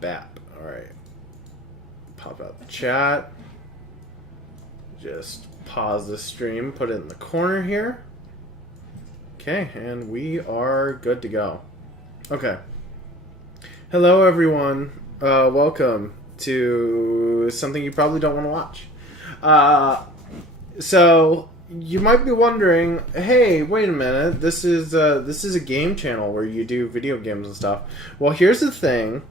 BAP. Alright. Pop out the chat. Just pause the stream, put it in the corner here. Okay, and we are good to go. Okay. Hello, everyone. Welcome to something you probably don't want to watch. So you might be wondering, hey, wait a minute, this is a game channel where you do video games and stuff. Well, here's the thing.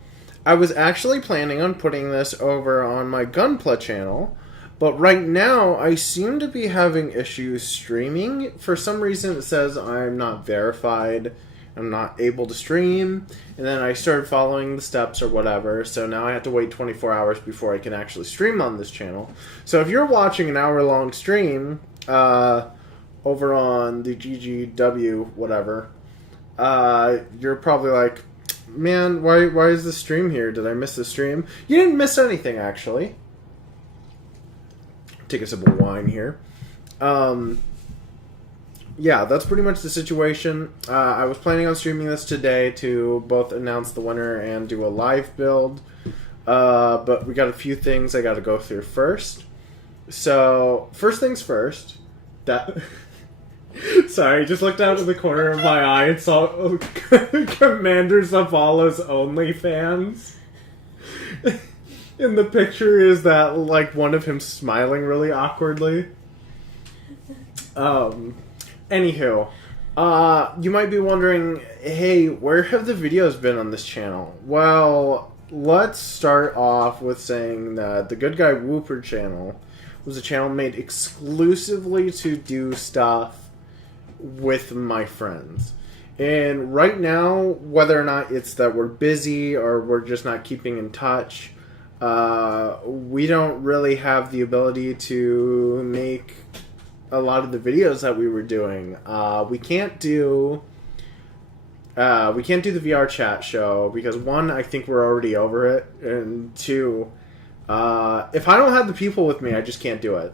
I was actually planning on putting this over on my Gunpla channel, but right now I seem to be having issues streaming. For some reason it says I'm not verified, I'm not able to stream, and then I started following the steps or whatever, so now I have to wait 24 hours before I can actually stream on this channel. So if you're watching an hour-long stream over on the GGW whatever, you're probably like, man, why is the stream here? Did I miss the stream? You didn't miss anything, actually. Take a sip of wine here. Yeah, that's pretty much the situation. I was planning on streaming this today to both announce the winner and do a live build. But we got a few things I got to go through first. So, first things first. That... Sorry, just looked out of the corner of my eye and saw Commander Zavala's OnlyFans. In the picture is that, like, one of him smiling really awkwardly. Anywho, you might be wondering, hey, where have the videos been on this channel? Well, let's start off with saying that the Good Guy Wooper channel was a channel made exclusively to do stuff with my friends. And right now, whether or not it's that we're busy or we're just not keeping in touch, we don't really have the ability to make a lot of the videos that we were doing. We can't do the VR chat show because one, I think we're already over it, and two, if I don't have the people with me, I just can't do it.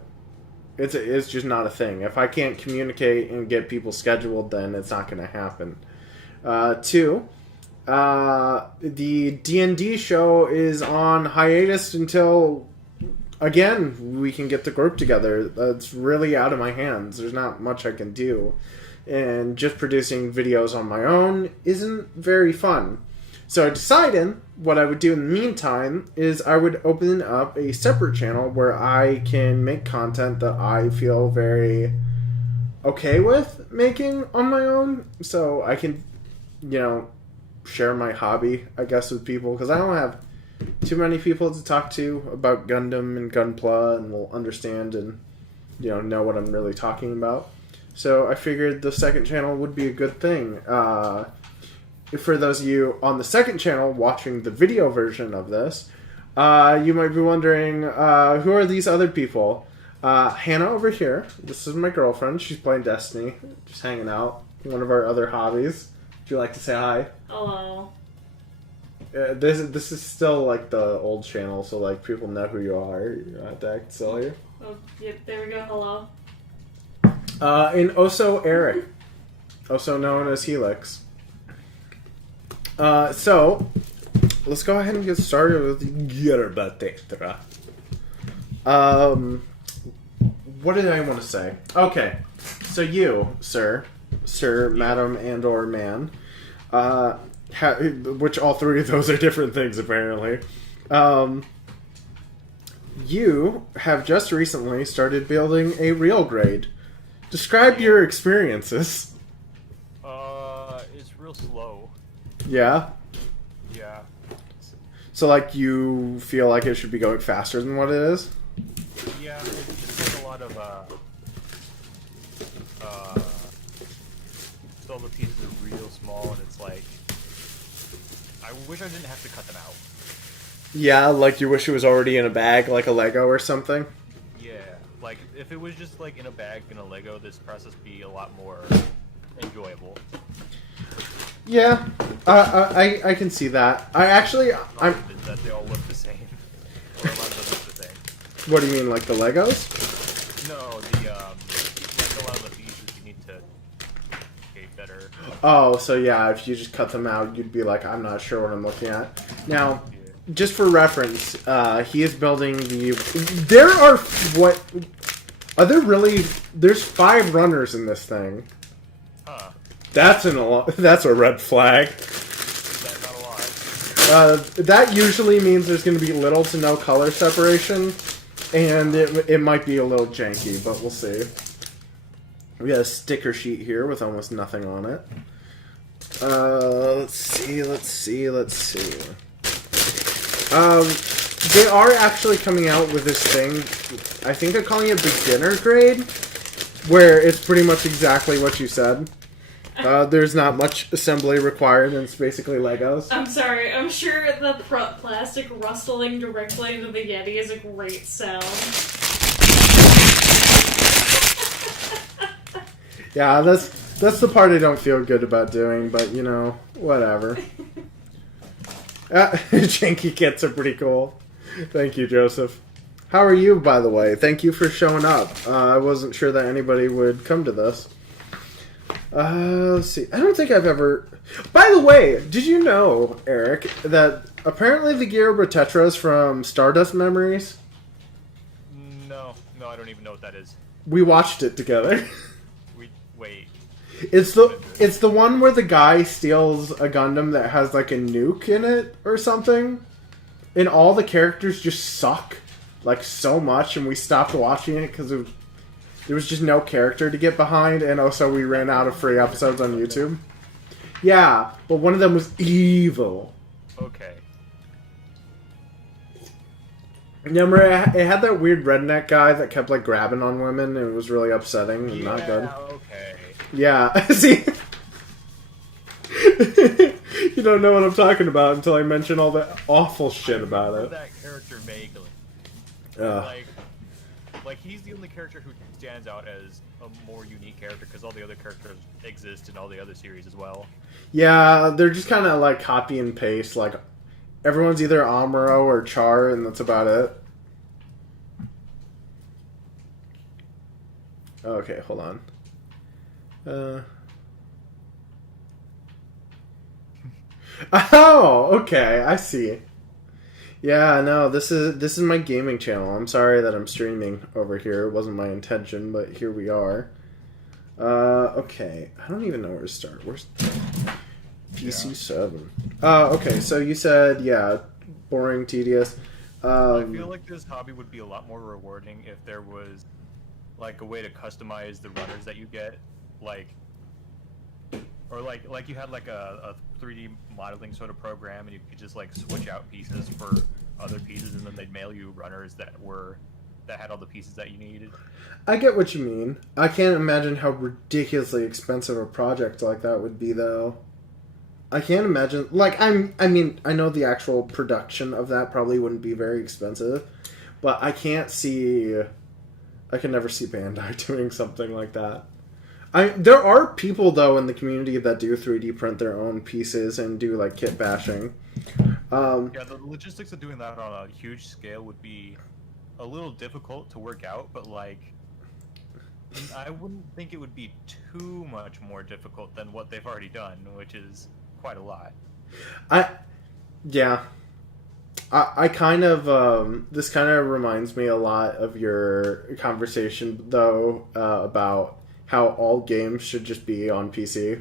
It's just not a thing. If I can't communicate and get people scheduled, then it's not going to happen. Two, the D&D show is on hiatus until, again, we can get the group together. That's really out of my hands. There's not much I can do. And just producing videos on my own isn't very fun. So I decided what I would do in the meantime is I would open up a separate channel where I can make content that I feel very okay with making on my own. So I can, share my hobby, I guess, with people. Because I don't have too many people to talk to about Gundam and Gunpla and will understand and, know what I'm really talking about. So I figured the second channel would be a good thing. For those of you on the second channel watching the video version of this, you might be wondering, who are these other people? Hannah over here. This is my girlfriend. She's playing Destiny. Just hanging out. One of our other hobbies. Would you like to say hi? Hello. This is still like the old channel, so like people know who you are. You don't have to act silly. Oh, yep, there we go. Hello. And also Eric. Also known as Helix. So, let's go ahead and get started with Gerbera Tetra. What did I want to say? Okay, so you, sir, madam, and or man, which all three of those are different things apparently, you have just recently started building a real grade. Describe your experiences. It's real slow. Yeah? Yeah. So, like, you feel like it should be going faster than what it is? Yeah, it's like a lot of, all the pieces are real small, and it's like, I wish I didn't have to cut them out. Yeah, like you wish it was already in a bag, like a Lego or something? Yeah, like, if it was just, like, in a bag in a Lego, this process would be a lot more enjoyable. Yeah, I can see that. I'm... That they all look the same. Or a lot of them look the same. What do you mean, like the Legos? No, like a lot of the pieces you need to shape better. Oh, so yeah, if you just cut them out, you'd be like, I'm not sure what I'm looking at. Now, just for reference, he is building the... There are... What... Are there really... There's 5 runners in this thing. Huh. That's a red flag. That's not a lot. That usually means there's going to be little to no color separation, and it might be a little janky, but we'll see. We got a sticker sheet here with almost nothing on it. Let's see. They are actually coming out with this thing. I think they're calling it beginner grade, where it's pretty much exactly what you said. There's not much assembly required, and it's basically Legos. I'm sorry, I'm sure the plastic rustling directly into the Yeti is a great sound. Yeah, that's the part I don't feel good about doing, but you know, whatever. Janky kits are pretty cool. Thank you, Joseph. How are you, by the way? Thank you for showing up. I wasn't sure that anybody would come to this. Let's see. I don't think I've ever... By the way, did you know, Eric, that apparently the Gerbera Tetra is from Stardust Memories? No, I don't even know what that is. We watched it together. Wait. It's the one where the guy steals a Gundam that has like a nuke in it or something, and all the characters just suck like so much, and we stopped watching it because there was just no character to get behind, and also we ran out of free episodes on YouTube. Yeah, but one of them was evil. Okay. Remember, it had that weird redneck guy that kept like grabbing on women, and it was really upsetting and not good. Okay. Yeah, see? You don't know what I'm talking about until I mention all that awful shit about it. That character vaguely. Like he's the only character who stands out as a more unique character because all the other characters exist in all the other series as well. Yeah, they're just kind of like copy and paste. Like everyone's either Amuro or Char, and that's about it. Okay, hold on. Oh, okay, I see. Yeah, no, this is my gaming channel. I'm sorry that I'm streaming over here. It wasn't my intention, but here we are. Okay, I don't even know where to start. Where's PC7? Okay, so you said, yeah, boring, tedious. I feel like this hobby would be a lot more rewarding if there was like a way to customize the runners that you get, like you had like a 3D modeling sort of program, and you could just like switch out pieces for other pieces, and then they'd mail you runners that had all the pieces that you needed. I get what you mean. I can't imagine how ridiculously expensive a project like that would be, though. I can't imagine. Like, I mean, I know the actual production of that probably wouldn't be very expensive, but I can't see. I can never see Bandai doing something like that. There are people, though, in the community that do 3D print their own pieces and do, like, kit bashing. Yeah, the logistics of doing that on a huge scale would be a little difficult to work out, but, like, I wouldn't think it would be too much more difficult than what they've already done, which is quite a lot. Yeah. I kind of, this kind of reminds me a lot of your conversation, though, about how all games should just be on PC.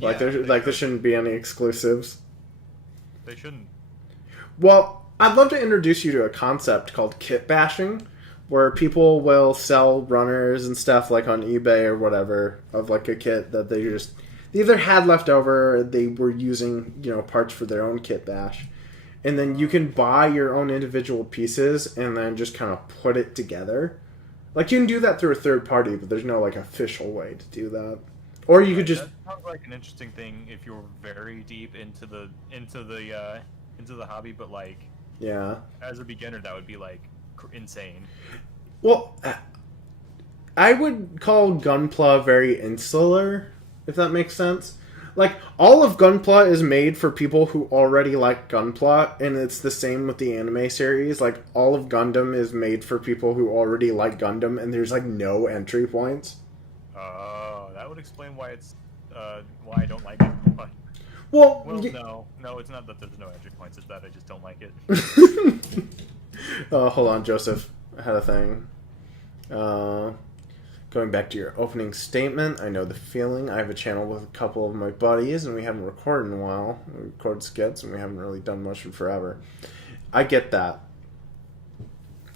Like, there shouldn't be any exclusives. They shouldn't. Well, I'd love to introduce you to a concept called kit bashing, where people will sell runners and stuff, like, on eBay or whatever, of, like, a kit that they either had left over, or they were using, you know, parts for their own kit bash. And then you can buy your own individual pieces and then just kind of put it together. Like, you can do that through a third party, but there's no, like, official way to do that. Or you could just... That sounds like an interesting thing if you're very deep into the hobby, but, like... Yeah. As a beginner, that would be, like, insane. Well, I would call Gunpla very insular, if that makes sense. Like, all of Gunpla is made for people who already like Gunpla, and it's the same with the anime series. Like, all of Gundam is made for people who already like Gundam, and there's, like, no entry points. Oh, that would explain why it's, why I don't like Gunpla. Well, no, it's not that there's no entry points. It's that I just don't like it. Oh, hold on, Joseph. I had a thing. Going back to your opening statement, I know the feeling. I have a channel with a couple of my buddies, and we haven't recorded in a while. We record skits, and we haven't really done much in forever. I get that.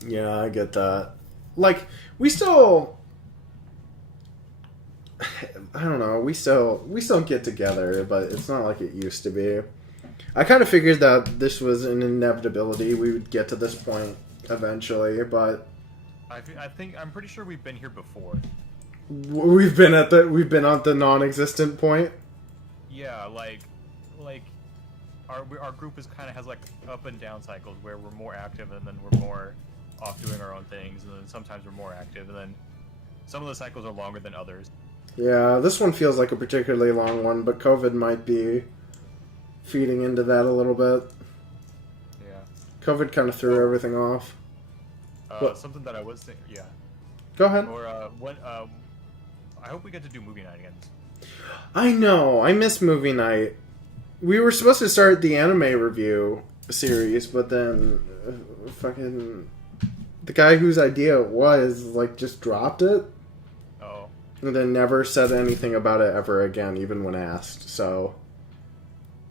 Yeah, I get that. Like, we still... I don't know, we still get together, but it's not like it used to be. I kind of figured that this was an inevitability. We would get to this point eventually, but... I'm pretty sure we've been here before. We've been at the non-existent point. Yeah, like our group has like up and down cycles where we're more active and then we're more off doing our own things, and then sometimes we're more active, and then some of the cycles are longer than others. Yeah, this one feels like a particularly long one, but COVID might be feeding into that a little bit. Yeah. COVID kind of threw everything off. Something that I was thinking, yeah. Go ahead. Or I hope we get to do movie night again. I know, I miss movie night. We were supposed to start the anime review series, but then fucking the guy whose idea it was like just dropped it. Oh. And then never said anything about it ever again, even when asked. So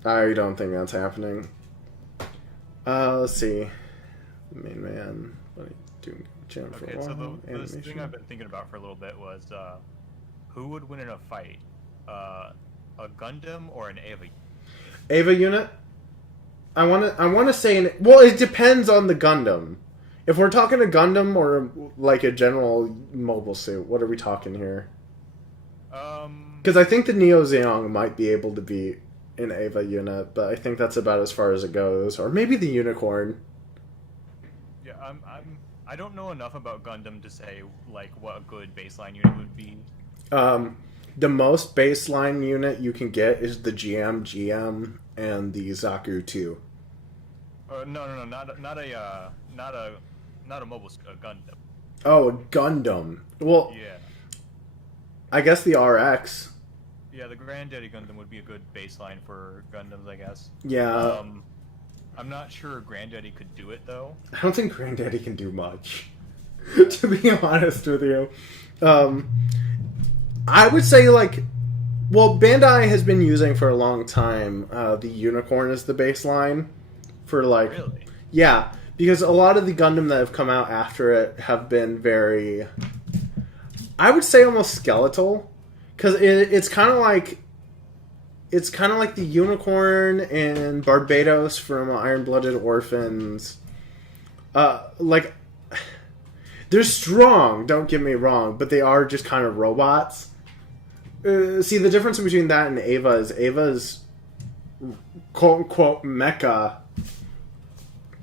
I don't think that's happening. Let's see. Main man. What are you doing? Okay, so the thing I've been thinking about for a little bit was who would win in a fight? A Gundam or an Eva? Eva unit? I want to say... well, it depends on the Gundam. If we're talking a Gundam or like a general mobile suit, what are we talking here? Because I think the Neo Zeong might be able to beat an Eva unit, but I think that's about as far as it goes. Or maybe the Unicorn. Yeah, I don't know enough about Gundam to say like what a good baseline unit would be. The most baseline unit you can get is the GM, and the Zaku 2. No, not a mobile Gundam. Oh, a Gundam. Well, yeah. I guess the RX. Yeah, the Granddaddy Gundam would be a good baseline for Gundams, I guess. Yeah. I'm not sure Granddaddy could do it though. I don't think Granddaddy can do much. To be honest with you. I would say, like... well, Bandai has been using for a long time the Unicorn as the baseline. For, like... Really? Yeah, because a lot of the Gundam that have come out after it have been very... I would say almost skeletal. Because it's kind of like... it's kind of like the Unicorn and Barbados from Iron-Blooded Orphans. Like... they're strong, don't get me wrong, but they are just kind of robots. See, the difference between that and Ava's quote-unquote mecha.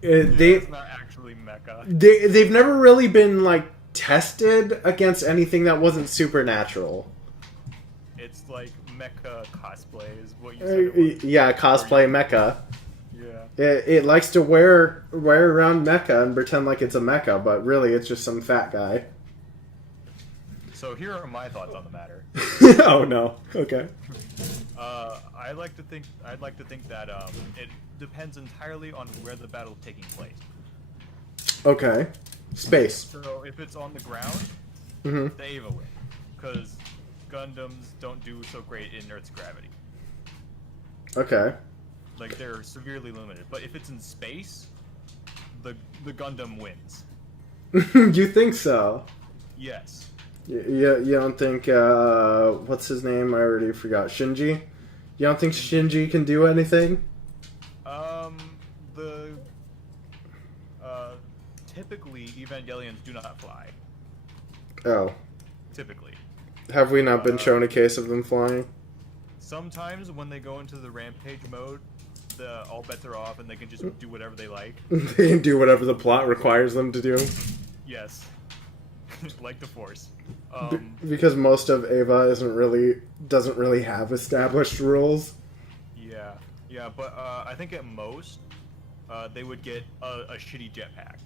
It's not actually mecha. They've never really been, like, tested against anything that wasn't supernatural. It's like mecha cosplay is what you said it was. Yeah, cosplay mecha. Yeah. It likes to wear around mecha and pretend like it's a mecha, but really it's just some fat guy. So here are my thoughts on the matter. Oh no. Okay. I'd like to think that it depends entirely on where the battle is taking place. Okay. Space. So if it's on the ground, Mm-hmm. the Eva win, because Gundams don't do so great in Earth's gravity. Okay. Like they're severely limited. But if it's in space, the Gundam wins. You think so? Yes. You don't think, what's his name? I already forgot. Shinji? You don't think Shinji can do anything? Typically, Evangelions do not fly. Oh. Typically. Have we not been shown a case of them flying? Sometimes when they go into the rampage mode, all bets are off and they can just do whatever they like. They can do whatever the plot requires them to do? Yes. Like the Force. Because most of Eva doesn't really have established rules. Yeah, but I think at most they would get a shitty jetpack.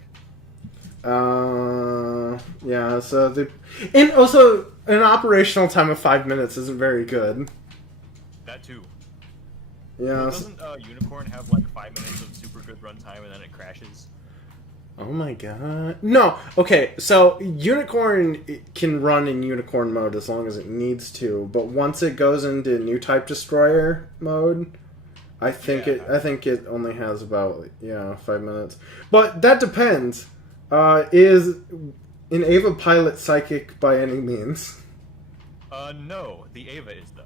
Yeah. So and also an operational time of 5 minutes isn't very good. That too. Yeah. Well, doesn't Unicorn have like 5 minutes of super good runtime and then it crashes? Oh my god. No. Okay, so Unicorn can run in Unicorn mode as long as it needs to, but once it goes into new type destroyer mode, I think it only has about 5 minutes. But that depends. Is an Ava pilot psychic by any means? No, the Ava is though.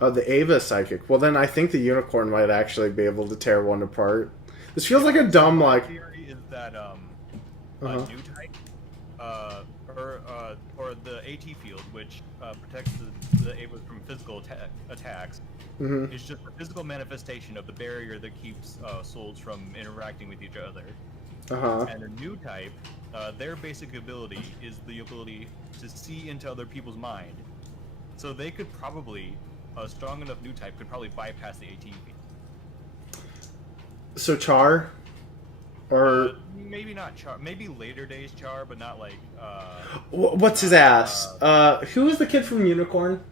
Oh, the Ava psychic. Well, then I think the Unicorn might actually be able to tear one apart. This feels like a dumb My like. theory is that a new type, or the AT field, which protects the Ava from physical attacks, is just a physical manifestation of the barrier that keeps souls from interacting with each other. And a new type, their basic ability is the ability to see into other people's mind. So they could probably, a strong enough new type could probably bypass the AT. So Char? Or maybe not Char, maybe later days Char, but not like what's his ass? Who is the kid from Unicorn?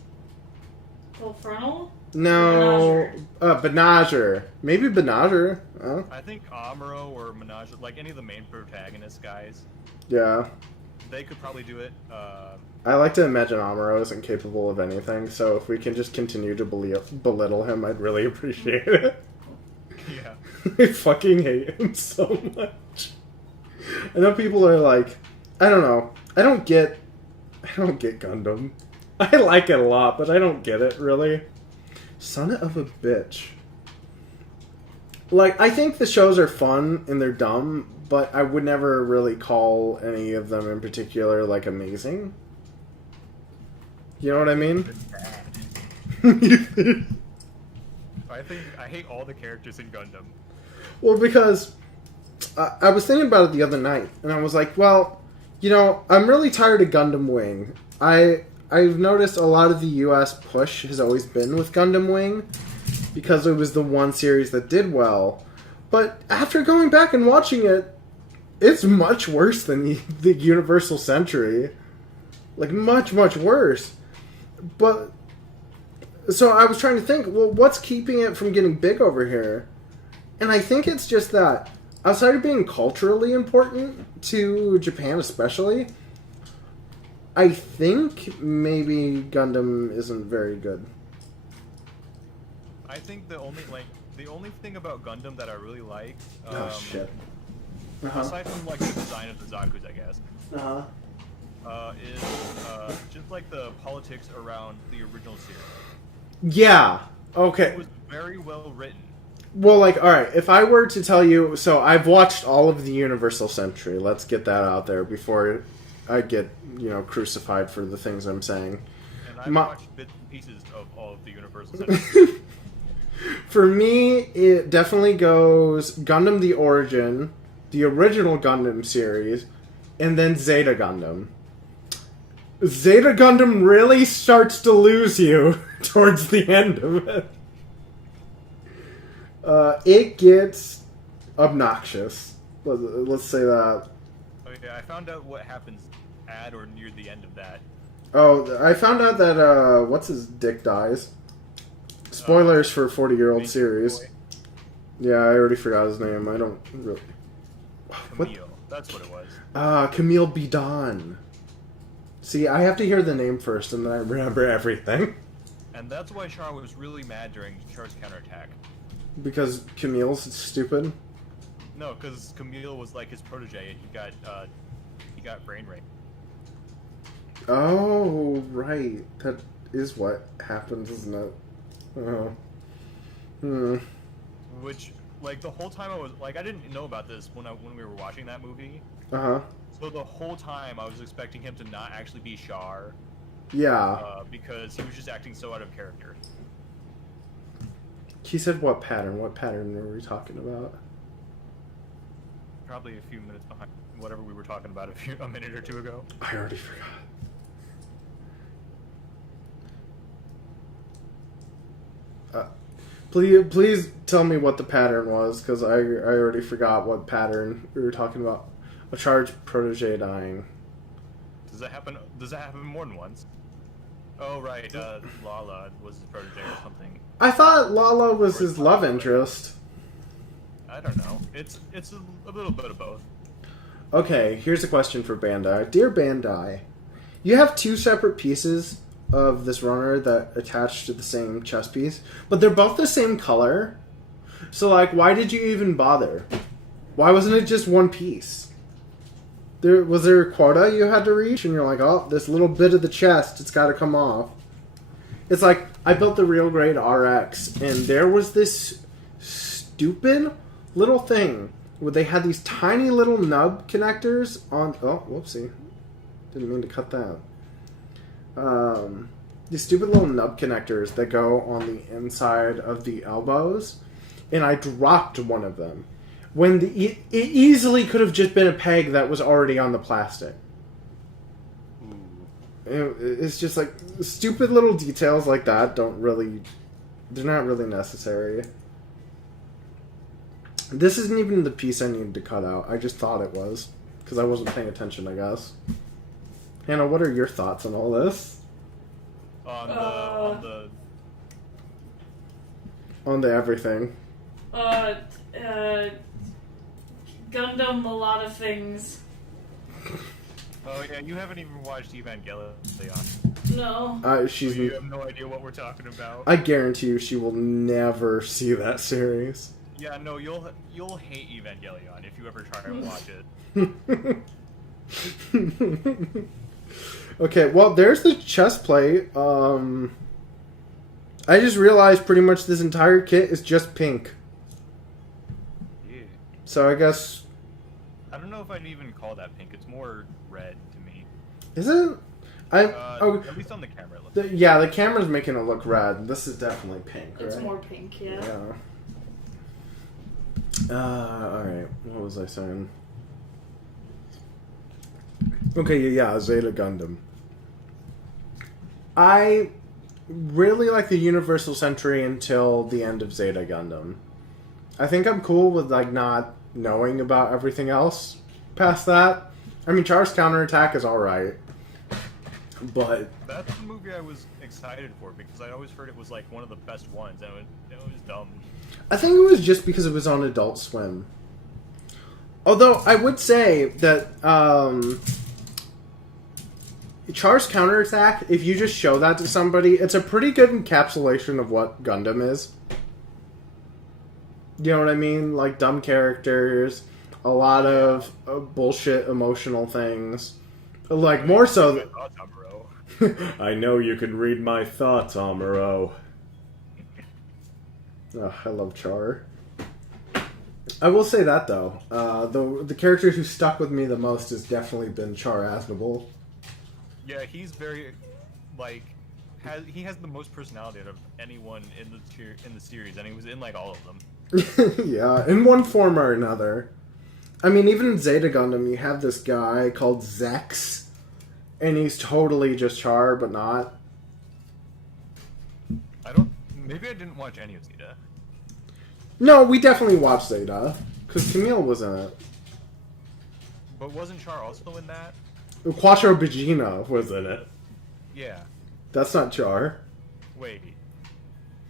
Full frontal? No, Benager. Maybe Benager. Oh. I think Amuro or Menage, like any of the main protagonist guys, Yeah. they could probably do it. I like to imagine Amuro isn't capable of anything, so if we can just continue to belittle him, I'd really appreciate it. Yeah. I fucking hate him so much. I know people are like, I don't know. I don't get Gundam. I like it a lot, but I don't get it, really. Son of a bitch. Like, I think the shows are fun and they're dumb, but I would never really call any of them in particular, like, amazing. You know what I mean? I hate all the characters in Gundam. Well, because I was thinking about it the other night, and I was like, well, I'm really tired of Gundam Wing. I've noticed a lot of the US push has always been with Gundam Wing, because it was the one series that did well. But after going back and watching it, it's much worse than the Universal Century. Like, much, much worse. But, so I was trying to think, well, what's keeping it from getting big over here? And I think it's just that, outside of being culturally important to Japan especially, I think maybe Gundam isn't very good. I think the only thing about Gundam that I really like, shit. aside from like the design of the Zaku's, I guess, is just like the politics around the original series. Yeah. Okay. It was very well written. Well, like, alright, if I were to tell you... So, I've watched all of the Universal Century. Let's get that out there before I get, crucified for the things I'm saying. And I've watched bits and pieces of all of the Universal Century. For me, it definitely goes Gundam the Origin, the original Gundam series, and then Zeta Gundam. Zeta Gundam really starts to lose you towards the end of it. It gets obnoxious. Let's say that. Okay, I found out what happens at or near the end of that. Oh, I found out that, what's his dick dies. Spoilers for a 40-year-old series. Boy. Yeah, I already forgot his name. I don't really... Camille, that's what it was. Camille Bidon. See, I have to hear the name first, and then I remember everything. And that's why Char was really mad during Char's counterattack. Because Camille's stupid? No, because Camille was like his protege, and he got brain raped. Oh, right. That is what happens, isn't it? Oh. Which, like, the whole time I was like, I didn't know about this when we were watching that movie. So the whole time I was expecting him to not actually be Char. Yeah. Because he was just acting so out of character. He said what pattern? What pattern were we talking about? Probably a few minutes behind whatever we were talking about a minute or two ago. I already forgot. Please tell me what the pattern was, because I already forgot what pattern we were talking about. A charged protege dying. Does that happen more than once? Oh, right, Lala was his protege or something. I thought Lala was his love interest. I don't know. It's a little bit of both. Okay, here's a question for Bandai. Dear Bandai, you have two separate pieces of this runner that attach to the same chest piece, but they're both the same color. So, like, why did you even bother? Why wasn't it just one piece? Was there a quota you had to reach, and you're like, oh, this little bit of the chest, it's got to come off. It's like, I built the Real Grade RX, and there was this stupid little thing where they had these tiny little nub connectors on... Oh, whoopsie. Didn't mean to cut that. These stupid little nub connectors that go on the inside of the elbows, and I dropped one of them. When it easily could have just been a peg that was already on the plastic. It's just like stupid little details like that they're not really necessary. This isn't even the piece I needed to cut out. I just thought it was because I wasn't paying attention, I guess. Hannah, what are your thoughts on all this? On the everything. Gundam, a lot of things. Oh yeah, you haven't even watched Evangelion. No. You have no idea what we're talking about. I guarantee you she will never see that series. Yeah, no, you'll hate Evangelion if you ever try to watch it. Okay, well, there's the chest plate. I just realized pretty much this entire kit is just pink. Yeah. So I guess... I don't know if I'd even call that pink. It's more red to me. Is it? At least on the camera. Yeah, the camera's making it look red. This is definitely pink, right? It's more pink, yeah. Alright. What was I saying? Okay, yeah, Zeta Gundam. I really like the Universal Century until the end of Zeta Gundam. I think I'm cool with, like, not knowing about everything else past that. I mean, Char's Counterattack is alright. But... That's the movie I was excited for, because I always heard it was, like, one of the best ones, and it was dumb. I think it was just because it was on Adult Swim. Although, I would say that, Char's Counterattack, if you just show that to somebody, it's a pretty good encapsulation of what Gundam is. You know what I mean? Like, dumb characters, a lot of bullshit emotional things. Like, more so... I know you can read my thoughts, Amuro. Oh, I love Char. I will say that, though. The character who stuck with me the most has definitely been Char Aznable. Yeah, he's very, like, he has the most personality out of anyone in the series, and he was in, like, all of them. Yeah, in one form or another. I mean, even in Zeta Gundam, you have this guy called Zex, and he's totally just Char, but not. Maybe I didn't watch any of Zeta. No, we definitely watched Zeta, because Camille was in it. But wasn't Char also in that? Quattro Bagina was in it. Yeah. That's not Char. Wait.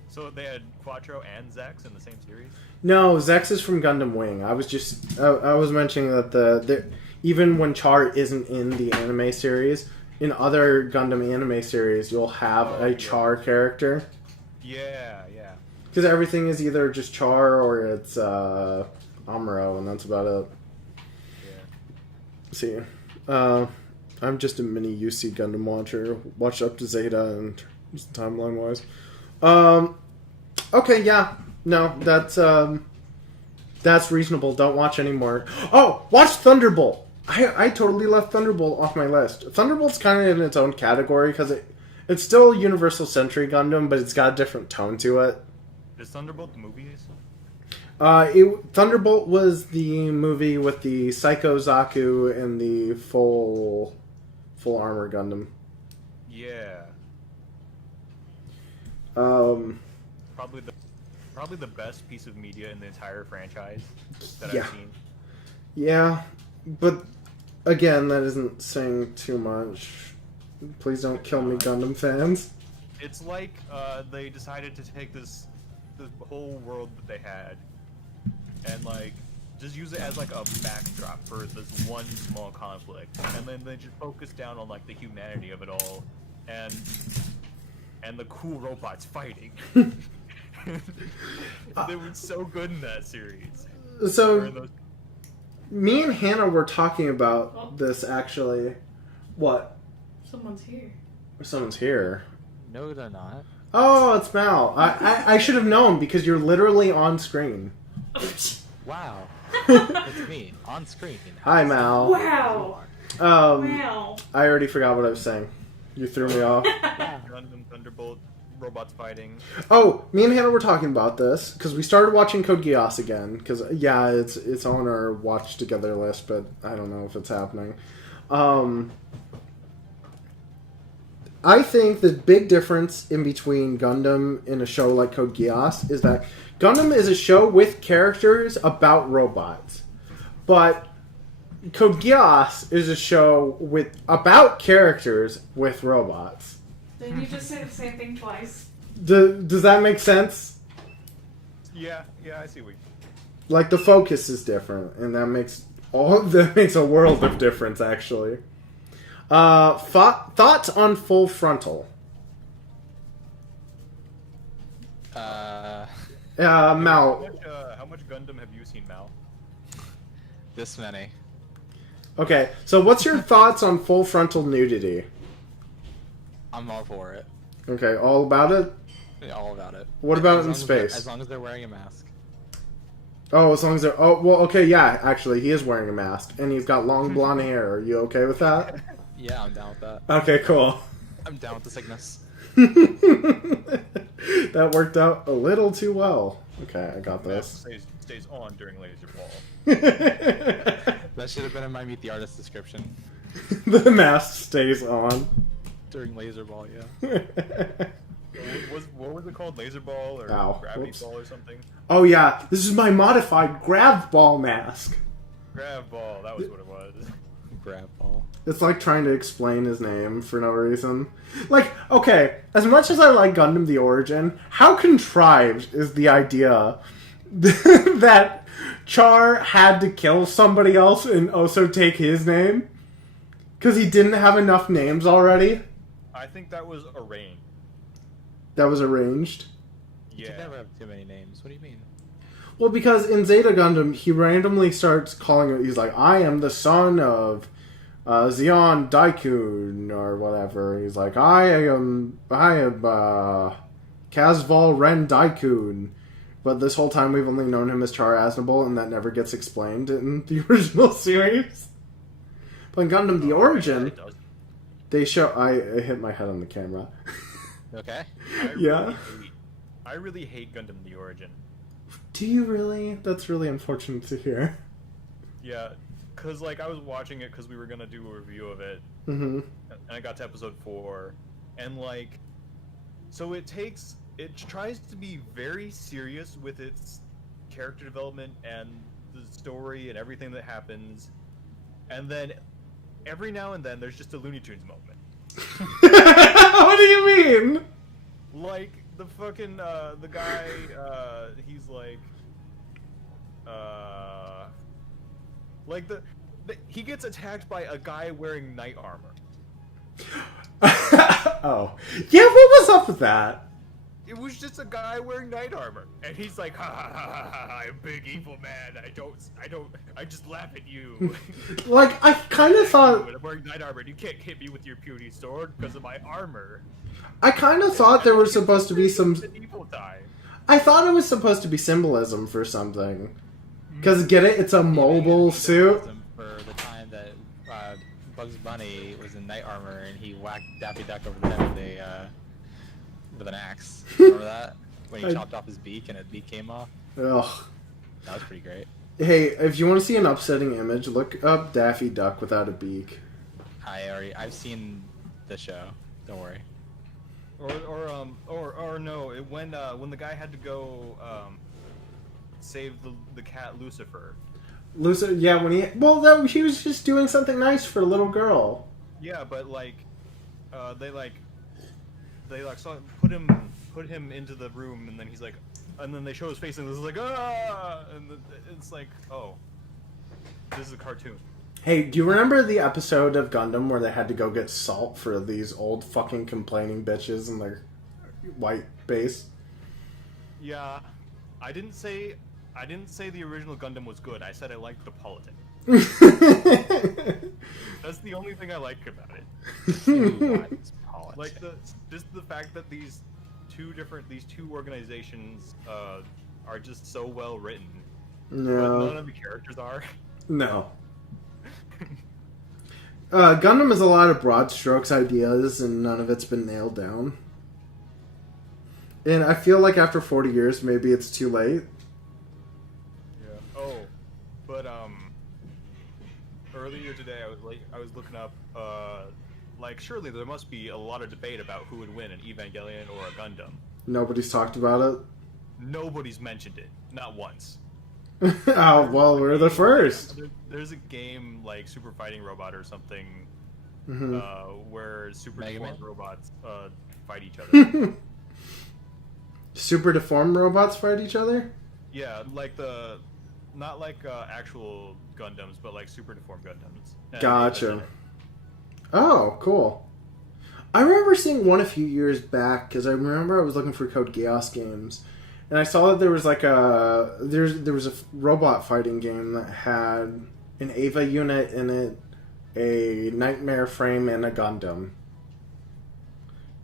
So they had Quattro and Zex in the same series? No, Zex is from Gundam Wing. I was mentioning that even when Char isn't in the anime series, in other Gundam anime series, you'll have a Char character. Yeah. Because everything is either just Char or it's Amuro, and that's about it. Yeah. See, I'm just a mini UC Gundam watcher. Watched up to Zeta and just timeline wise. Okay, yeah. No, that's reasonable. Don't watch anymore. Oh, watch Thunderbolt! I totally left Thunderbolt off my list. Thunderbolt's kind of in its own category because it's still Universal Century Gundam, but it's got a different tone to it. Is Thunderbolt the movies? Thunderbolt was the movie with the Psycho Zaku and the full armor Gundam. Yeah. Probably the best piece of media in the entire franchise that I've seen. Yeah, but again, that isn't saying too much. Please don't kill me, Gundam fans. It's like they decided to take this whole world that they had and like just use it as like a backdrop for this one small conflict, and then they just focus down on like the humanity of it all, and the cool robots fighting. They were so good in that series. So, me and Hannah were talking about this actually. What? Someone's here. Someone's here. No, they're not. Oh, it's Mal. I should have known because you're literally on screen. Wow. It's me, on screen. Hi, Mal. Wow. Wow. I already forgot what I was saying. You threw me off. Gundam, Thunderbolt, robots fighting. Oh, me and Hannah were talking about this because we started watching Code Geass again. Because yeah, it's on our watch together list, but I don't know if it's happening. I think the big difference in between Gundam and a show like Code Geass is that Gundam is a show with characters about robots, but Code Geass is a show about characters with robots. Didn't you just say the same thing twice? Does that make sense? Yeah, I see what. Like the focus is different, and that makes a world of difference actually. Thoughts on Full Frontal? Mal. How much Gundam have you seen, Mal? This many. Okay, so what's your thoughts on Full Frontal nudity? I'm all for it. Okay, all about it? Yeah, all about it. What about As in long as space? as long as they're wearing a mask. Oh, as long as they're... Oh, well, okay, yeah, actually, he is wearing a mask, and he's got long blonde hair. Are you okay with that? Yeah, I'm down with that. Okay, cool. I'm down with the sickness. That worked out a little too well. Okay, I got this. Stays on during laser ball. That should have been in my Meet the Artist description. The mask stays on. During laser ball, yeah. What was it called? Laser ball or Ow, gravity whoops. ball or something? Oh yeah, this is my modified grav ball mask. Grav ball. That was what it was. Grab ball. It's like trying to explain his name for no reason. Like, okay, as much as I like Gundam the Origin, how contrived is the idea that Char had to kill somebody else and also take his name? Because he didn't have enough names already? I think that was arranged. That was arranged? You can Yeah. never have too many names. What do you mean? Well, because in Zeta Gundam, he randomly starts calling it, he's like, I am the son of Zeon Daikun, or whatever. He's like, I am Kazval Ren Daikun. But this whole time we've only known him as Char Aznable, and that never gets explained in the original series. But in Gundam the Origin, they show... I hit my head on the camera. Okay. Yeah? I really hate Gundam the Origin. Do you really? That's really unfortunate to hear. Yeah, because like I was watching it because we were gonna do a review of it, Mm-hmm. and I got to episode 4, and like, so it tries to be very serious with its character development and the story and everything that happens, and then every now and then there's just a Looney Tunes moment. What do you mean? Like the fucking the guy he's like he gets attacked by a guy wearing knight armor. Oh. Yeah, what was up with that? It was just a guy wearing knight armor, and he's like, ha ha ha ha ha, I'm a big evil man. I just laugh at you. Like, I kind of thought... I'm wearing knight armor, and you can't hit me with your puny sword because of my armor. I kind of thought there was supposed to be some... Medieval time. I thought it was supposed to be symbolism for something. Because, get it? It's a mobile suit. For the time that Bugs Bunny was in knight armor and he whacked Daffy Duck over the head with an axe. Remember that? When he chopped off his beak and his beak came off? Ugh. That was pretty great. Hey, if you want to see an upsetting image, look up Daffy Duck without a beak. I've seen the show. Don't worry. Or no, when the guy had to go save the cat Lucifer. Lucifer, yeah, when he... Well, he was just doing something nice for a little girl. Yeah, but like, they like they like put him into the room, and then he's like, and then they show his face, and it's like and it's like, oh, this is a cartoon. Hey, do you remember the episode of Gundam where they had to go get salt for these old fucking complaining bitches in their white base? Yeah, I didn't say the original Gundam was good. I said I liked the politics. That's the only thing I like about it. Like just the fact that these two organizations are just so well written. No. But none of the characters are. No. Gundam is a lot of broad strokes ideas, and none of it's been nailed down. And I feel like after 40 years, maybe it's too late. Yeah. Oh, but earlier today I was looking up like surely there must be a lot of debate about who would win, an Evangelion or a Gundam. Nobody's talked about it. Nobody's mentioned it, not once. Oh well, we're the first. There's a game like Super Fighting Robot or something, where super deformed robots fight each other. Super deformed robots fight each other? Yeah, like not like actual Gundams, but like super deformed Gundams. Gotcha. Oh, cool. I remember seeing one a few years back because I remember I was looking for Code Geass games, and I saw that there was like there was a robot fighting game that had an Eva unit in it, a Nightmare frame, and a Gundam.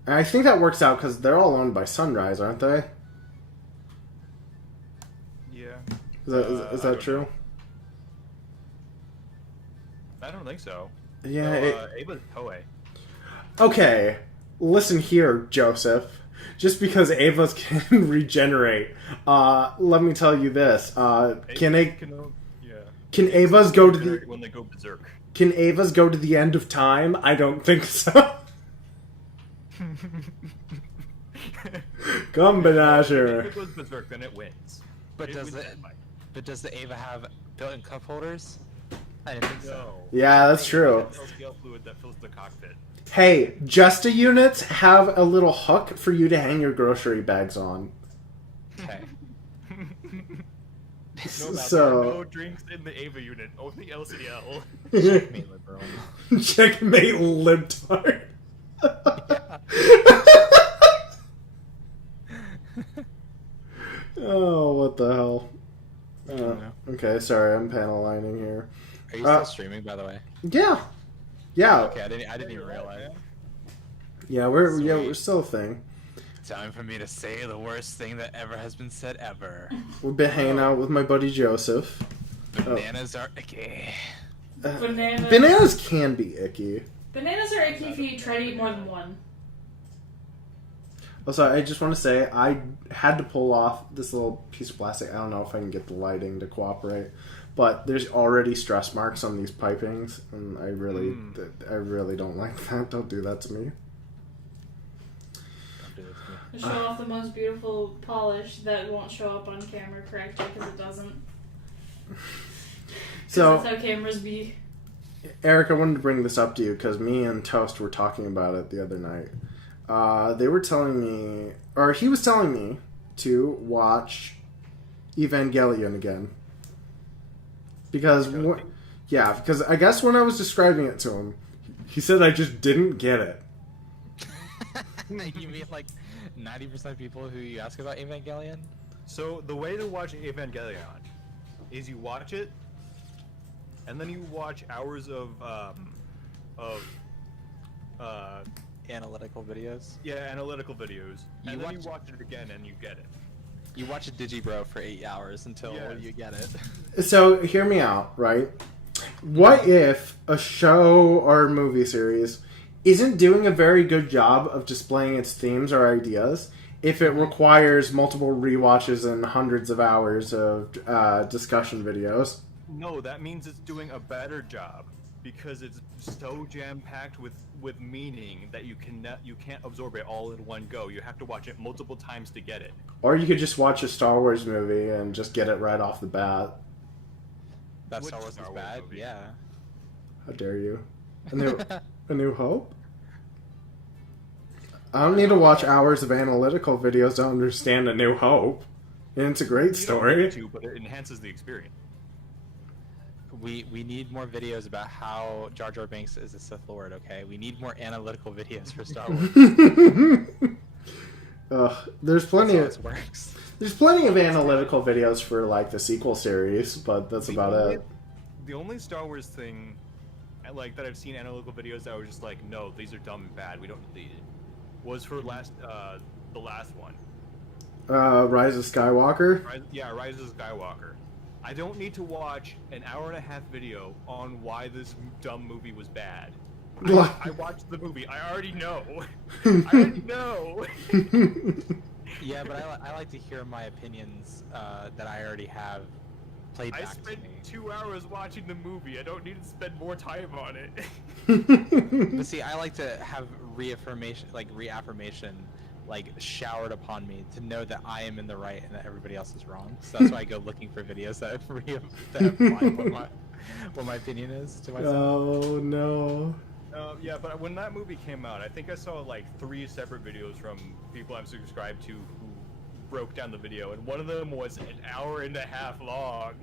And I think that works out because they're all owned by Sunrise, aren't they? Yeah. Is that true? Know. I don't think so. Yeah. No, Ava's Toei. Okay, listen here, Joseph. Just because Avas can regenerate, let me tell you this: can Avas go to the when they go berserk? Can Avas go to the end of time? I don't think so. Combination. If it goes berserk, then it wins. But does the Ava have built-in cup holders? I didn't think so. Yeah, that's true. LCL fluid that fills the cockpit. Hey, Justa units have a little hook for you to hang your grocery bags on. Okay. There are no drinks in the Ava unit, only LCL. Checkmate, liberal. Checkmate, libtard. Oh, what the hell? Okay, sorry, I'm panel lining here. Are you still streaming, by the way? Yeah. Yeah. Okay, I didn't even realize. Yeah, we're still a thing. Time for me to say the worst thing that ever has been said ever. We've been hanging out with my buddy Joseph. Bananas are icky. Bananas can be icky. Bananas are icky if you try to eat more than one. Also, I just want to say, I had to pull off this little piece of plastic. I don't know if I can get the lighting to cooperate, but there's already stress marks on these pipings, and I really don't like that. Don't do that to me. Show off the most beautiful polish that won't show up on camera correctly because it doesn't. So that's how cameras be. Eric, I wanted to bring this up to you because me and Toast were talking about it the other night. They were telling me, or he was telling me, to watch Evangelion again. Because, because I guess when I was describing it to him, he said I just didn't get it. You mean like 90% of people who you ask about Evangelion? So the way to watch Evangelion is you watch it, and then you watch hours of analytical videos. Yeah, analytical videos. And then you watch it again and you get it. You watch a Digibro for 8 hours until you get it. So hear me out, right? What if a show or movie series isn't doing a very good job of displaying its themes or ideas if it requires multiple rewatches and hundreds of hours of discussion videos? No, that means it's doing a better job because it's so jam-packed with meaning that you can't absorb it all in one go. You have to watch it multiple times to get it. Or you could just watch a Star Wars movie and just get it right off the bat. That Star Wars is bad? Movie? Yeah. How dare you? A New Hope? I don't need to watch hours of analytical videos to understand A New Hope. And it's a great You don't need story. to, but it enhances the experience. We need more videos about how Jar Jar Binks is a Sith Lord, okay? We need more analytical videos for Star Wars. There's plenty That's of how this works. there's plenty of analytical videos for like the sequel series, but that's about it. The only Star Wars thing, like that I've seen analytical videos that were just like, no, these are dumb and bad. We don't need it. Was for the last one. Rise of Skywalker. Rise of Skywalker. I don't need to watch an hour-and-a-half video on why this dumb movie was bad. I watched the movie. I already know. I already know. Yeah, but I like to hear my opinions that I already have played I back to spent me. 2 hours watching the movie. I don't need to spend more time on it. But see, I like to have reaffirmation, like showered upon me to know that I am in the right and that everybody else is wrong. So that's why I go looking for videos that apply what my opinion is to myself. Oh no. Yeah, but when that movie came out, I think I saw like 3 separate videos from people I'm subscribed to who broke down the video, and one of them was an hour-and-a-half long.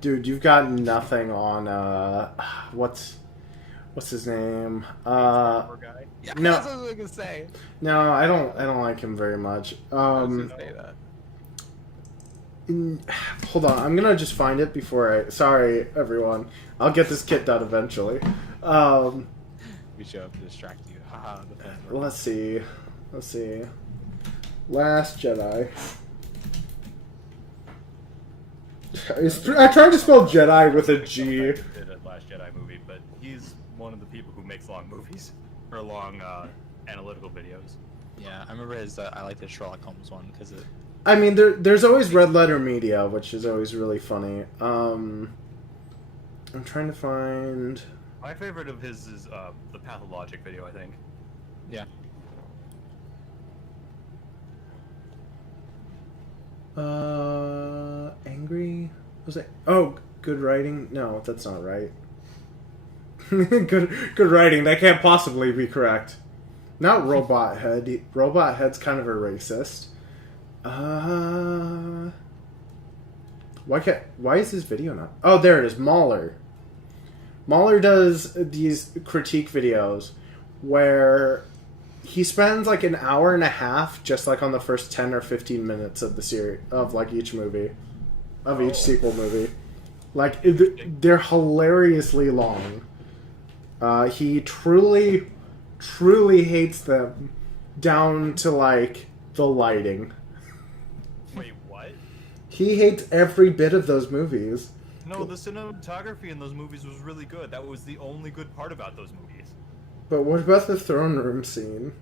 Dude, you've got nothing on what's his name? Poor guy. Yeah, no. that's what I was gonna say. No, I don't like him very much. I was gonna say that. Hold on, I'm gonna just find it before I. Sorry, everyone. I'll get this kit done eventually. We show up to distract you. Haha. The phone's working. Let's see. Last Jedi. I tried to spell Jedi with a G. Did a Last Jedi movie, but he's one of the people who makes long movies or long analytical videos. Yeah, I remember his. I like the Sherlock Holmes one because it. I mean, there's always Red Letter Media, which is always really funny. I'm trying to find. My favorite of his is the Pathologic video, I think. Yeah. Angry? Was it? Oh, good writing? No, that's not right. good writing. That can't possibly be correct. Not Robot Head. Robot Head's kind of a racist. Why is this video not? Oh, there it is. Mauler. Mauler does these critique videos where he spends like an hour and a half just like on the first 10 or 15 minutes of the series of like each movie, of each sequel movie. Like they're hilariously long. He truly hates them down to like the lighting. Wait, what? He hates every bit of those movies. No, the cinematography in those movies was really good. That was the only good part about those movies. But what about the throne room scene?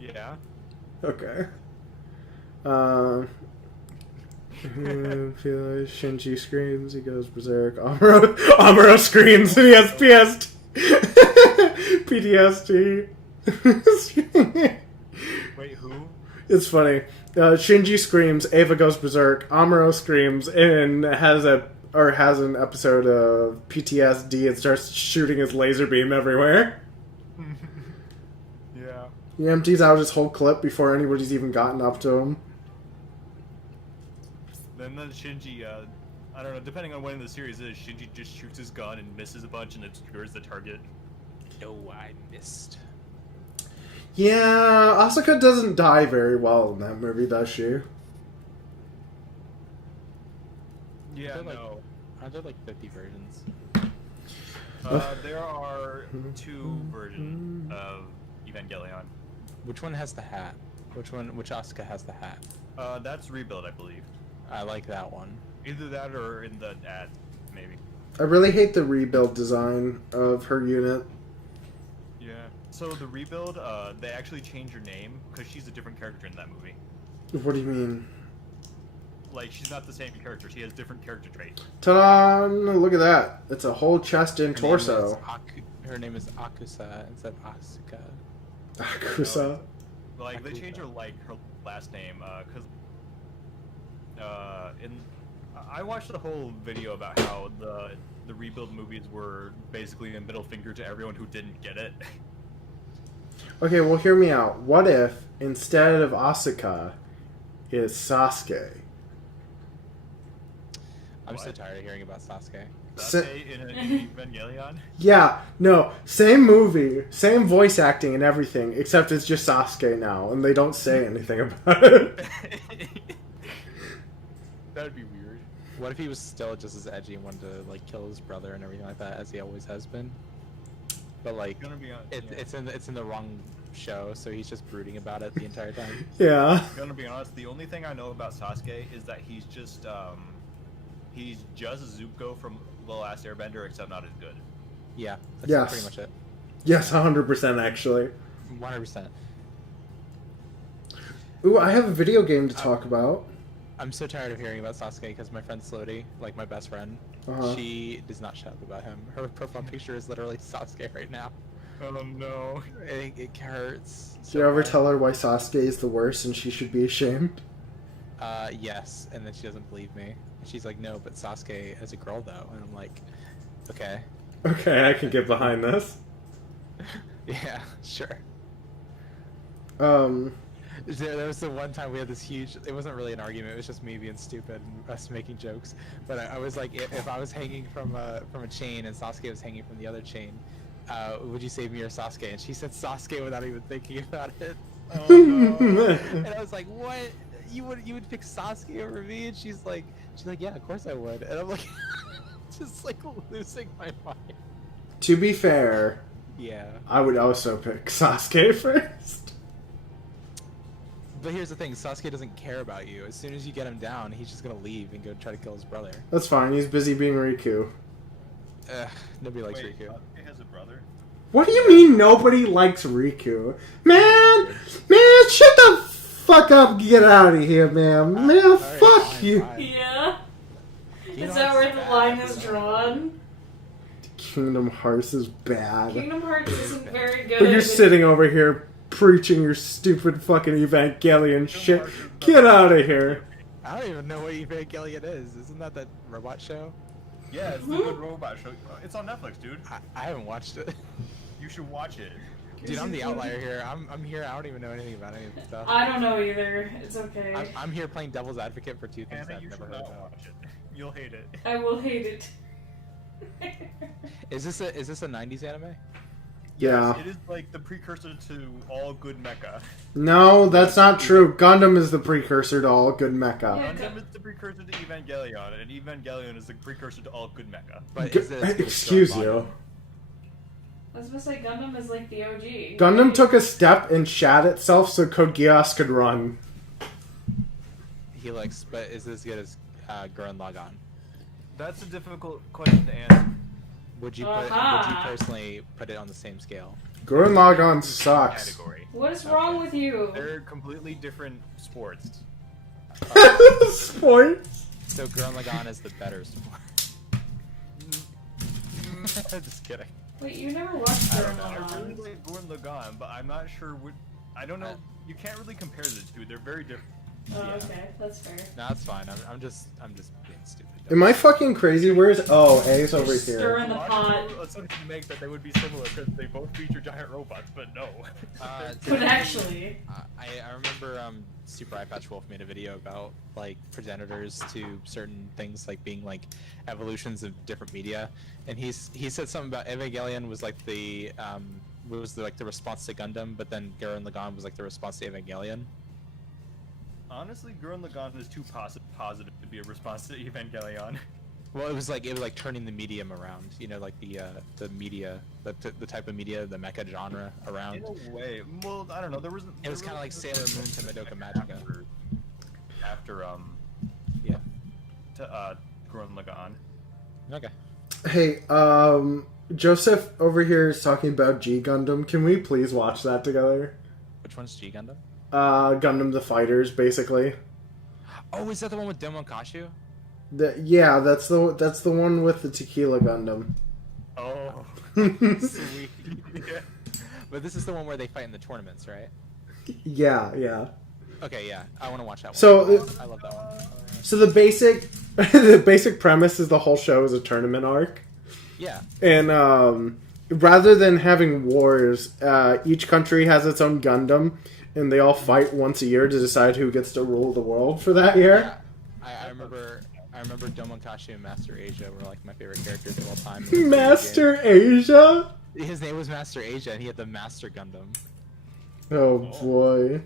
Yeah. Okay. Shinji screams, he goes berserk. Amuro screams, and he has PTSD. Wait, who? It's funny. Shinji screams, Ava goes berserk. Amuro screams and has an episode of PTSD and starts shooting his laser beam everywhere. Yeah. He empties out his whole clip before anybody's even gotten up to him. Then Shinji, I don't know, depending on when the series is, Shinji just shoots his gun and misses a bunch and it obscures the target. No, I missed. Yeah, Asuka doesn't die very well in that movie, does she? Yeah, Like, no. aren't there like 50 versions? There are 2 versions of Evangelion. Which one has the hat? Which Asuka has the hat? That's Rebuild, I believe. I like that one. Either that or in the ad, maybe. I really hate the rebuild design of her unit. Yeah. So the Rebuild, they actually changed her name because she's a different character in that movie. What do you mean? Like, she's not the same character. She has different character traits. Ta-da! Look at that. It's a whole chest and torso. Her name is Akusa instead of Asuka. Akusa. Like, they changed her, like, her last name, because, I watched the whole video about how the Rebuild movies were basically a middle finger to everyone who didn't get it. Okay, well, hear me out. What if, instead of Asuka, it's Sasuke? I'm so tired of hearing about Sasuke. Sasuke in an Evangelion? Yeah, no, same movie, same voice acting and everything, except it's just Sasuke now, and they don't say anything about it. That would be weird. What if he was still just as edgy and wanted to like kill his brother and everything like that, as he always has been? But like, Gonna be honest, it's in the wrong show, so he's just brooding about it the entire time. Yeah. Gonna be honest, the only thing I know about Sasuke is that he's just Zuko from The Last Airbender, except not as good. Yeah, that's Yes. pretty much it. Yes, 100% actually. 100%. Ooh, I have a video game to talk about. I'm so tired of hearing about Sasuke because my friend Slody, like my best friend, she does not shut up about him. Her profile picture is literally Sasuke right now. Oh no. It hurts. Did you ever tell her why Sasuke is the worst and she should be ashamed? Yes, and then she doesn't believe me. And she's like, no, but Sasuke as a girl though. And I'm like, okay. Okay, I can get behind this. Yeah, sure. There was the one time we had this huge, it wasn't really an argument, it was just me being stupid and us making jokes. But I was like, if I was hanging from a chain and Sasuke was hanging from the other chain, would you save me or Sasuke? And she said Sasuke without even thinking about it. Oh no. And I was like, what? You would pick Sasuke over me? And she's like, yeah, of course I would. And I'm like, just like losing my mind. To be fair, Yeah. I would also pick Sasuke first. But here's the thing, Sasuke doesn't care about you. As soon as you get him down, he's just gonna leave and go try to kill his brother. That's fine, he's busy being Riku. Nobody likes Wait, Riku. Sasuke has a brother? What do you mean nobody likes Riku? Man, shut the fuck up and get out of here, man. Man, Alright, fuck fine, you. fine. Yeah. You Is know, that where it's the bad, line is you know. drawn? Kingdom Hearts is bad. Kingdom Hearts isn't very good. But you're sitting over here preaching your stupid fucking Evangelion shit. Get out of here. I don't even know what Evangelion is. Isn't that robot show? Yeah, it's the good robot show. It's on Netflix, dude. I haven't watched it. You should watch it. Dude, I'm the outlier here. I'm here. I don't even know anything about any of this stuff. I don't know either. It's okay. I'm here playing devil's advocate for two things Anna, I've you never should heard not about. watch it. You'll hate it. I will hate it. Is this a 90s anime? Yeah. It is like the precursor to all good mecha. No, that's not true. Gundam is the precursor to all good mecha. Yeah. Gundam is the precursor to Evangelion, and Evangelion is the precursor to all good mecha. But is it Excuse you. I was supposed to say Gundam is like the OG. Gundam took a step and shat itself so Code Geass could run. Helix, but is it as good as Gurren Lagann? That's a difficult question to answer. Would you personally put it on the same scale? Gurren Lagann sucks. Category. What is wrong with you? They're completely different sports. Sports. So Gurren Lagann is the better sport. Just kidding. Wait, you never watched I don't Gurren know. I really Lagann? like Gurren Lagann, but I'm not sure what. I don't know. You can't really compare the two. They're very different. Oh, Yeah. okay, that's fair. No, that's fine. I'm just being stupid. Am I fucking crazy? Where's... Oh, A's over Stir here. in the pot. Assumption to make that they would be similar because they both feature giant robots, but no. But actually, I remember Super Eye Patch Wolf made a video about like progenitors to certain things like being like evolutions of different media, and he said something about Evangelion was like the response to Gundam, but then Gurren Lagann was like the response to Evangelion. Honestly, Gurren Lagann is too positive to be a response to Evangelion. Well, it was like turning the medium around, you know, like the media, the type of media, the mecha genre around. In a way, well, I don't know. There wasn't. It was kind of like Sailor Moon to Madoka Magica. After Yeah. To Gurren Lagann. Okay. Hey, Joseph over here is talking about G Gundam. Can we please watch that together? Which one's G Gundam? Gundam the Fighters, basically. Oh, is that the one with Demon Kashu? Yeah, that's the one with the Tequila Gundam. Oh, Sweet. Yeah. But this is the one where they fight in the tournaments, right? Yeah. Okay, yeah, I want to watch that one. So, I love that one. So the basic premise is the whole show is a tournament arc. Yeah. And rather than having wars, each country has its own Gundam, and they all fight once a year to decide who gets to rule the world for that year. Yeah, I remember Domonkashi and Master Asia were like my favorite characters of all time. Master Asia? His name was Master Asia, and he had the Master Gundam. Oh boy.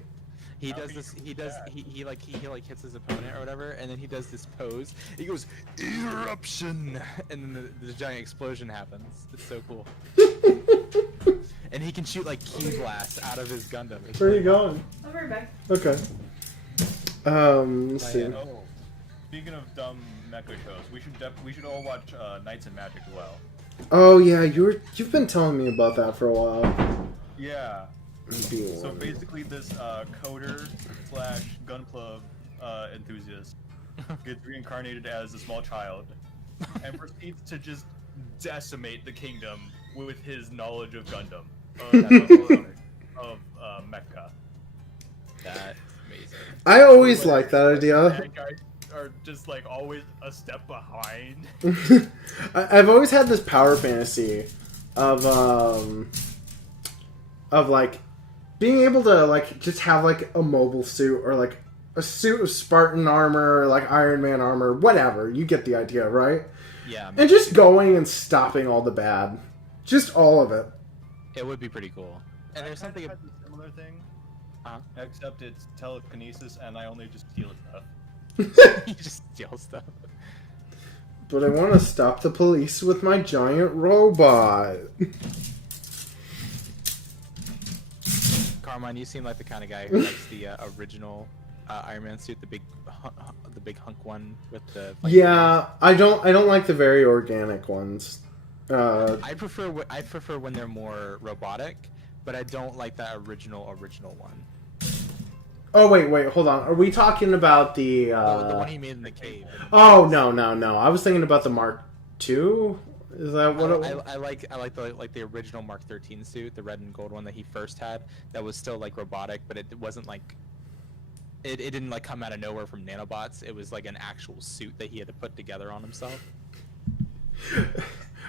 He does this. He hits his opponent or whatever, and then he does this pose. He goes eruption, and then the giant explosion happens. It's so cool. And he can shoot like ki blasts out of his Gundam. It's Where are you going? I'll be right back. Okay. Let's see. Oh, speaking of dumb mecha shows, we should all watch Knights and Magic as well. Oh yeah, you've been telling me about that for a while. Yeah. So basically, this coder / gun club enthusiast gets reincarnated as a small child and proceeds to just decimate the kingdom with his knowledge of Gundam, of mecha. That's amazing. I always like that idea. Bad guys are just like always a step behind. I've always had this power fantasy of like being able to like just have like a mobile suit or like a suit of Spartan armor, or, like Iron Man armor, whatever. You get the idea, right? Yeah. And just going and stopping all the bad, just all of it. It would be pretty cool. And there's something. Had a similar thing, except it's telekinesis, and I only just steal stuff. You just steal stuff. But I want to stop the police with my giant robot. Carmine, you seem like the kind of guy who likes the original Iron Man suit, the big hunk one with the. Yeah, I don't like the very organic ones. I prefer when they're more robotic, but I don't like that original one. Oh wait, hold on. Are we talking about the one he made in the cave? Oh no! I was thinking about the Mark II. Is that what I like the original Mark 13 suit, the red and gold one that he first had. That was still like robotic, but it wasn't like it didn't like come out of nowhere from nanobots. It was like an actual suit that he had to put together on himself.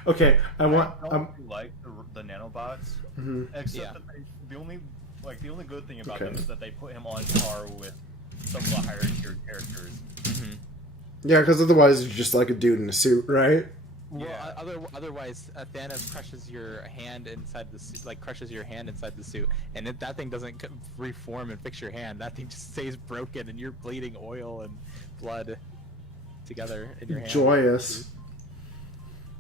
Okay, I don't really like the nanobots, except that the only good thing about them is that they put him on par with some of the higher tier characters. Yeah, because otherwise you're just like a dude in a suit, right? Well, otherwise, Thanos crushes your hand inside the suit, and if that thing doesn't reform and fix your hand, that thing just stays broken, and you're bleeding oil and blood together in your hand. Joyous.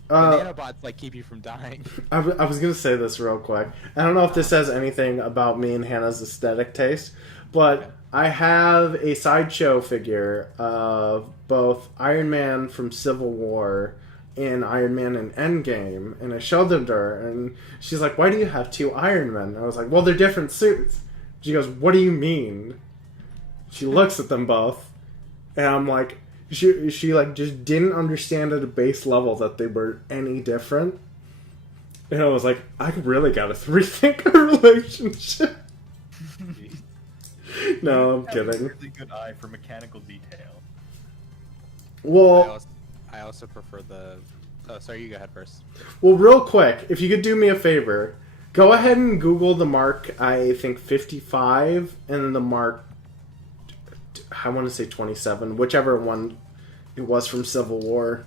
The nanobots like keep you from dying. I was gonna say this real quick. I don't know if this says anything about me and Hannah's aesthetic taste, but I have a sideshow figure of both Iron Man from Civil War and Iron Man in Endgame, and I showed them to her, and she's like, "Why do you have two Iron Men?" And I was like, "Well, they're different suits." She goes, "What do you mean?" She looks at them both, and I'm like, she like just didn't understand at a base level that they were any different. And I was like, I really gotta rethink our relationship. No, I'm kidding. A really good eye for mechanical detail. Well, I also prefer the. Oh, sorry, you go ahead first. Well, real quick, if you could do me a favor, go ahead and Google the Mark, I think 55, and then the Mark, I want to say 27, whichever one it was from Civil War.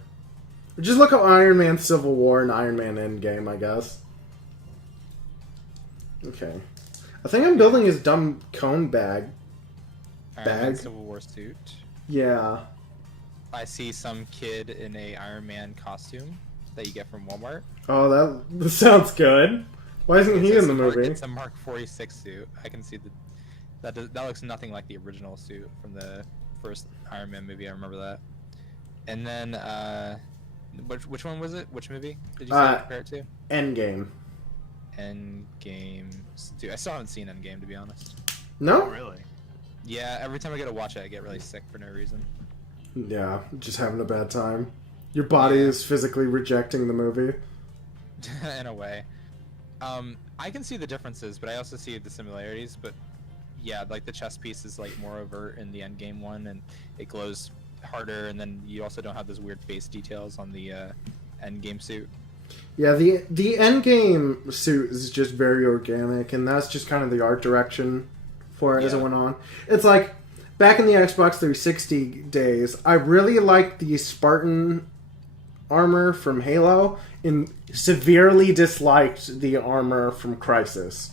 Just look up Iron Man Civil War and Iron Man Endgame, I guess. Okay. I think I'm building his dumb cone bag. Iron Man Civil War suit. Yeah. I see some kid in a Iron Man costume that you get from Walmart. Oh, that sounds good. Why isn't he in the movie? It's a Mark 46 suit. I can see that looks nothing like the original suit from the first Iron Man movie. I remember that. And then, which one was it? Which movie did you say compare it to? Endgame. Endgame. Dude, I still haven't seen Endgame, to be honest. No? Oh, really? Yeah, every time I get to watch it, I get really sick for no reason. Yeah, just having a bad time. Your body is physically rejecting the movie. In a way. I can see the differences, but I also see the similarities. But yeah, like the chest piece is like more overt in the Endgame one, and it glows harder. And then you also don't have those weird face details on the Endgame suit. Yeah, the end game suit is just very organic, and that's just kind of the art direction for it as it went on. It's like back in the Xbox 360 days, I really liked the Spartan armor from Halo, and severely disliked the armor from Crysis.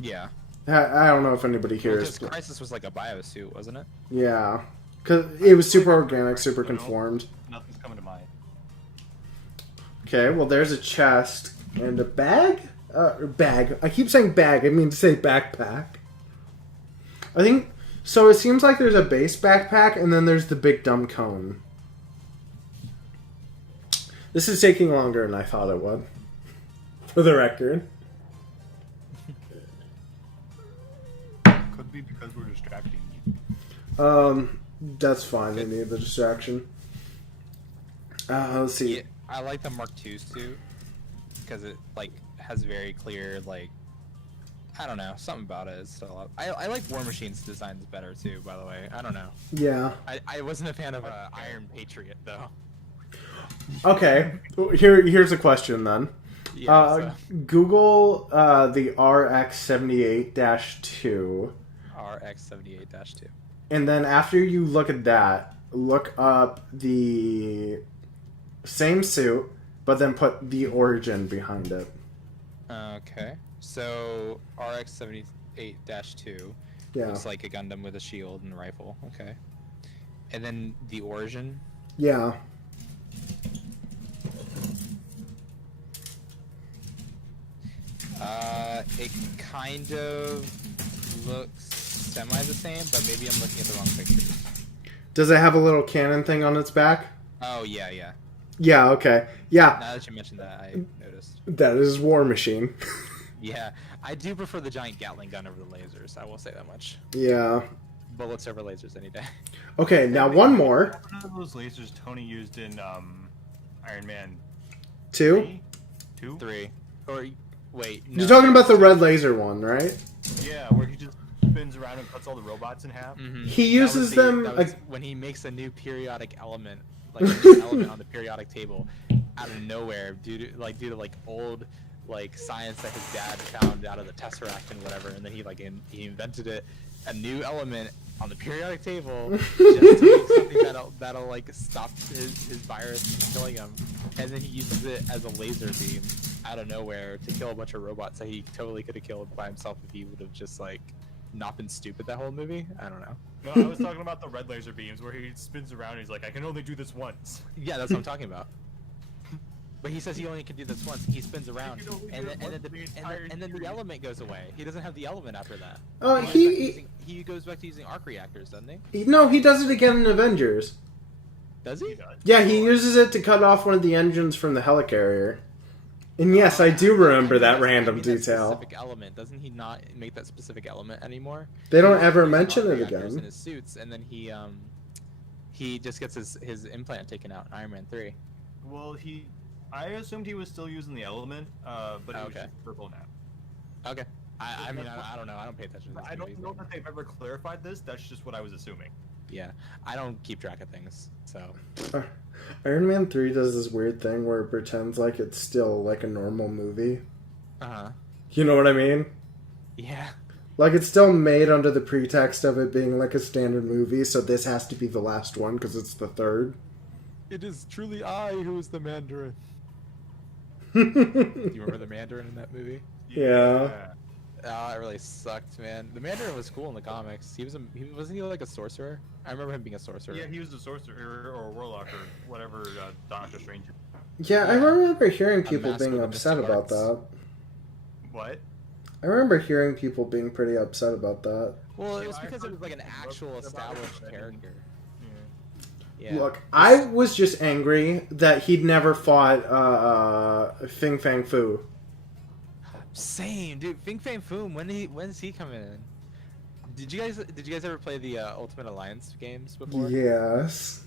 Yeah. I don't know if anybody here is. Crysis was like a biosuit, wasn't it? Yeah, because it was super organic, super conformed. Nothing's coming to mind. Okay, well, there's a chest and a bag. Bag. I keep saying bag. I mean to say backpack. I think so. It seems like there's a base backpack, and then there's the big dumb cone. This is taking longer than I thought it would. For the record. Could be because we're distracting you. That's fine. They need the distraction. Let's see. Yeah, I like the Mark II suit because it like has very clear like I don't know something about it. Is still I like War Machine's designs better too. By the way, I don't know. Yeah. I wasn't a fan of Iron Patriot though. Okay. Here's a question then. Yeah, Google the RX-78-2. RX-78-2. And then after you look at that, look up the same suit, but then put the origin behind it. Okay. So RX-78-2 Yeah. looks like a Gundam with a shield and a rifle. Okay. And then the origin. Yeah. It kind of looks semi the same, but maybe I'm looking at the wrong pictures. Does it have a little cannon thing on its back? Oh, yeah, yeah. Yeah, okay. Yeah. Now that you mentioned that, I noticed. That is War Machine. Yeah, I do prefer the giant Gatling gun over the lasers, I will say that much. Yeah. Bullets over lasers any day. Okay, now one more. One of those lasers Tony used in Iron Man 2? 2? 3. Or, wait. No. You're talking about the red laser one, right? Yeah, where he just spins around and cuts all the robots in half. Mm-hmm. He uses them... That was when he makes a new periodic element, like a new element on the periodic table, out of nowhere, due to old science that his dad found out of the Tesseract and whatever, and then he invented it, a new element on the periodic table just to make something that'll stop his virus from killing him, and then he uses it as a laser beam out of nowhere to kill a bunch of robots that he totally could have killed by himself if he would have just not been stupid that whole movie. I don't know. No, I was talking about the red laser beams where he spins around and he's like, I can only do this once. Yeah, that's what I'm talking about. But he says he only can do this once. He spins around, and then the element goes away. He doesn't have the element after that. He goes back to using arc reactors, doesn't he? No, he does it again in Avengers. Does he? Yeah, he uses it to cut off one of the engines from the helicarrier. And yes, I do remember that random detail. Specific element. Doesn't he not make that specific element anymore? They don't ever mention it again. In his suits, and then he just gets his implant taken out in Iron Man 3. Well, I assumed he was still using the element, but it was just purple now. Okay. I mean, I don't know. I don't pay attention to this. I don't know that they've ever clarified this. That's just what I was assuming. Yeah, I don't keep track of things, so. Iron Man 3 does this weird thing where it pretends like it's still like a normal movie. Uh-huh. You know what I mean? Yeah. Like, it's still made under the pretext of it being like a standard movie, so this has to be the last one because it's the third. It is truly I who is the Mandarin. Do you remember the Mandarin in that movie? Yeah. Oh, it really sucked, man. The Mandarin was cool in the comics. Wasn't he like a sorcerer? I remember him being a sorcerer. Yeah, he was a sorcerer or a warlock or whatever Doctor Strange. Yeah, I remember hearing people being upset about that. What? I remember hearing people being pretty upset about that. Well, it was because it was like an actual established character. Yeah. Look, I was just angry that he'd never fought Fing Fang Fu. Same, dude. Fing Fang Foom. When's he coming in? Did you guys ever play the Ultimate Alliance games before? Yes.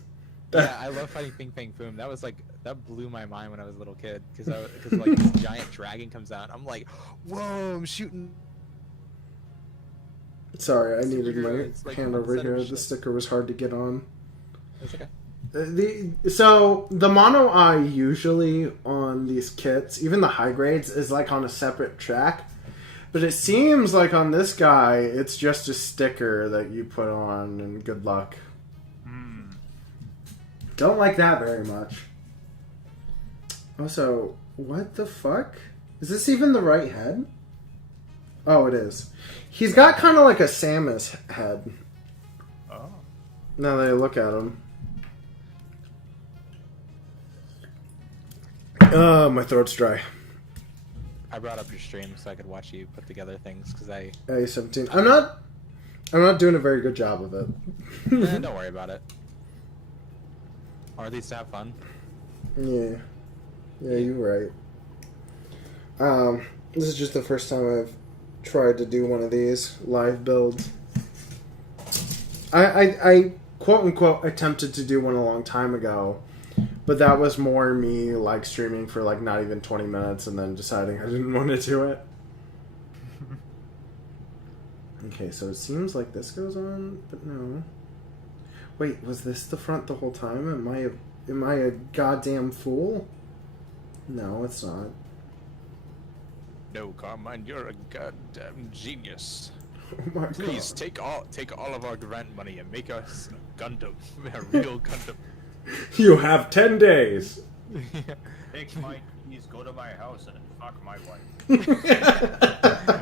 Yeah, I love fighting Fing Fang Foom. That blew my mind when I was a little kid because like this giant dragon comes out. I'm like, whoa! I'm shooting. Sorry, I needed my It's like hand over one set of here. shit. The sticker was hard to get on. It's okay. So the mono eye usually on these kits, even the high grades, is like on a separate track. But it seems like on this guy, it's just a sticker that you put on, and good luck. Don't like that very much. Also, what the fuck? Is this even the right head? Oh, it is. He's got kind of like a Samus head. Oh. Now that I look at him. My throat's dry. I brought up your stream so I could watch you put together things because I. A17. I'm not doing a very good job of it. Don't worry about it. Or at least have fun. Yeah. Yeah, you're right. This is just the first time I've tried to do one of these live builds. I quote unquote attempted to do one a long time ago, but that was more me like streaming for like not even 20 minutes and then deciding I didn't want to do it. Okay, so it seems like this goes on, but no. Wait, was this the front the whole time? Am I a goddamn fool? No, it's not. No, Carmine, you're a goddamn genius. Oh my Please god. take all of our grant money and make us a Gundam, a real Gundam. You have 10 days. Take my keys, go to my house, and fuck my wife.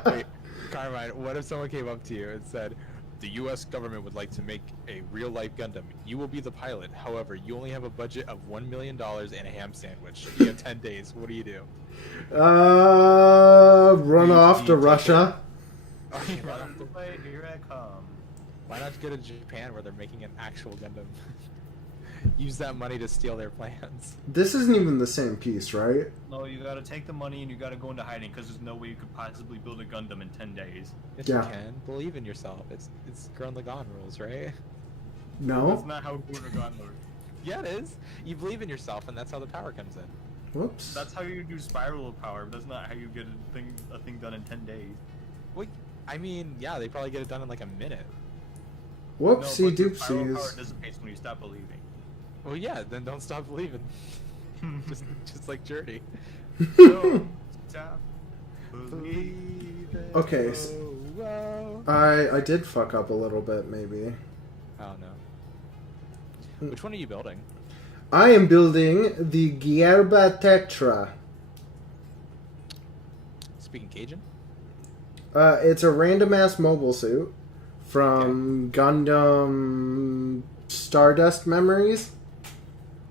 Wait, Carmine, what if someone came up to you and said, the U.S. government would like to make a real-life Gundam. You will be the pilot. However, you only have a budget of $1 million and a ham sandwich. You have 10 days. What do you do? Run off to Russia. Here I come. Why not go to Japan where they're making an actual Gundam? Use that money to steal their plans. This isn't even the same piece, right? No, you gotta take the money and you gotta go into hiding because there's no way you could possibly build a Gundam in 10 days. Yes, Yeah. you can. Believe in yourself. It's Gurren Lagann rules, right? No? That's not how Gurren Lagann works. Yeah, it is. You believe in yourself, and that's how the power comes in. Whoops. That's how you do spiral power, but that's not how you get a thing done in 10 days. Wait, I mean, yeah, they probably get it done in like a minute. Whoopsie No, but the spiral power doopsies. dissipates when you stop believing. Well, yeah, then don't stop believing. just like Journey. Don't stop believing. Okay, Whoa. I did fuck up a little bit, maybe. Oh no. Which one are you building? I am building the Gerbera Tetra. Speaking Cajun? It's a random-ass mobile suit from Gundam Stardust Memories.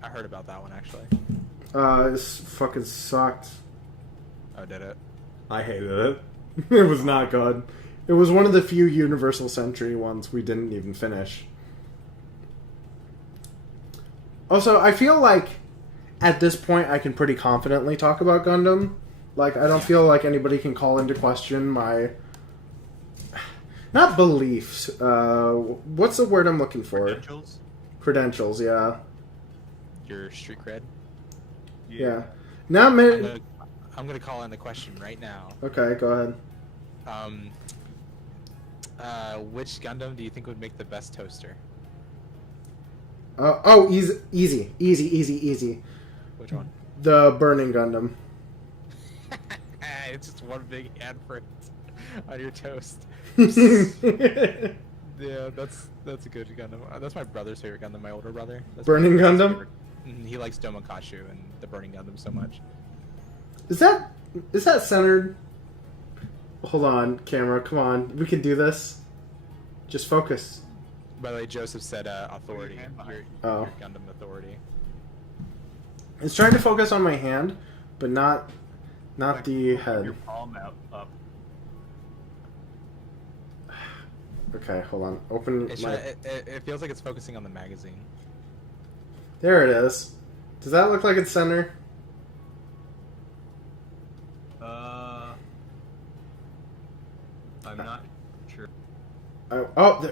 I heard about that one actually. This fucking sucked. Oh, did it? I hated it. It was not good. It was one of the few Universal Century ones we didn't even finish. Also, I feel like at this point I can pretty confidently talk about Gundam. Like, I don't feel like anybody can call into question my... Not beliefs. What's the word I'm looking for? Credentials? Credentials, yeah. Your street cred? Yeah. Not many... I'm gonna call in the question right now. Okay, go ahead. Which Gundam do you think would make the best toaster? Easy. Which one? The Burning Gundam. It's just one big handprint on your toast. Burning Yeah, that's a good Gundam. That's my brother's favorite Gundam. My older brother. That's Gundam? my favorite. He likes Domakashu and the Burning Gundam so much. Is that centered? Hold on, camera. Come on, we can do this. Just focus. By the way, Joseph said authority. Your Gundam authority. It's trying to focus on my hand, but not Like, the put head. Your palm out up. Okay, hold on. Open my... It feels like it's focusing on the magazine. There it is. Does that look like it's centered? I'm not sure. Oh,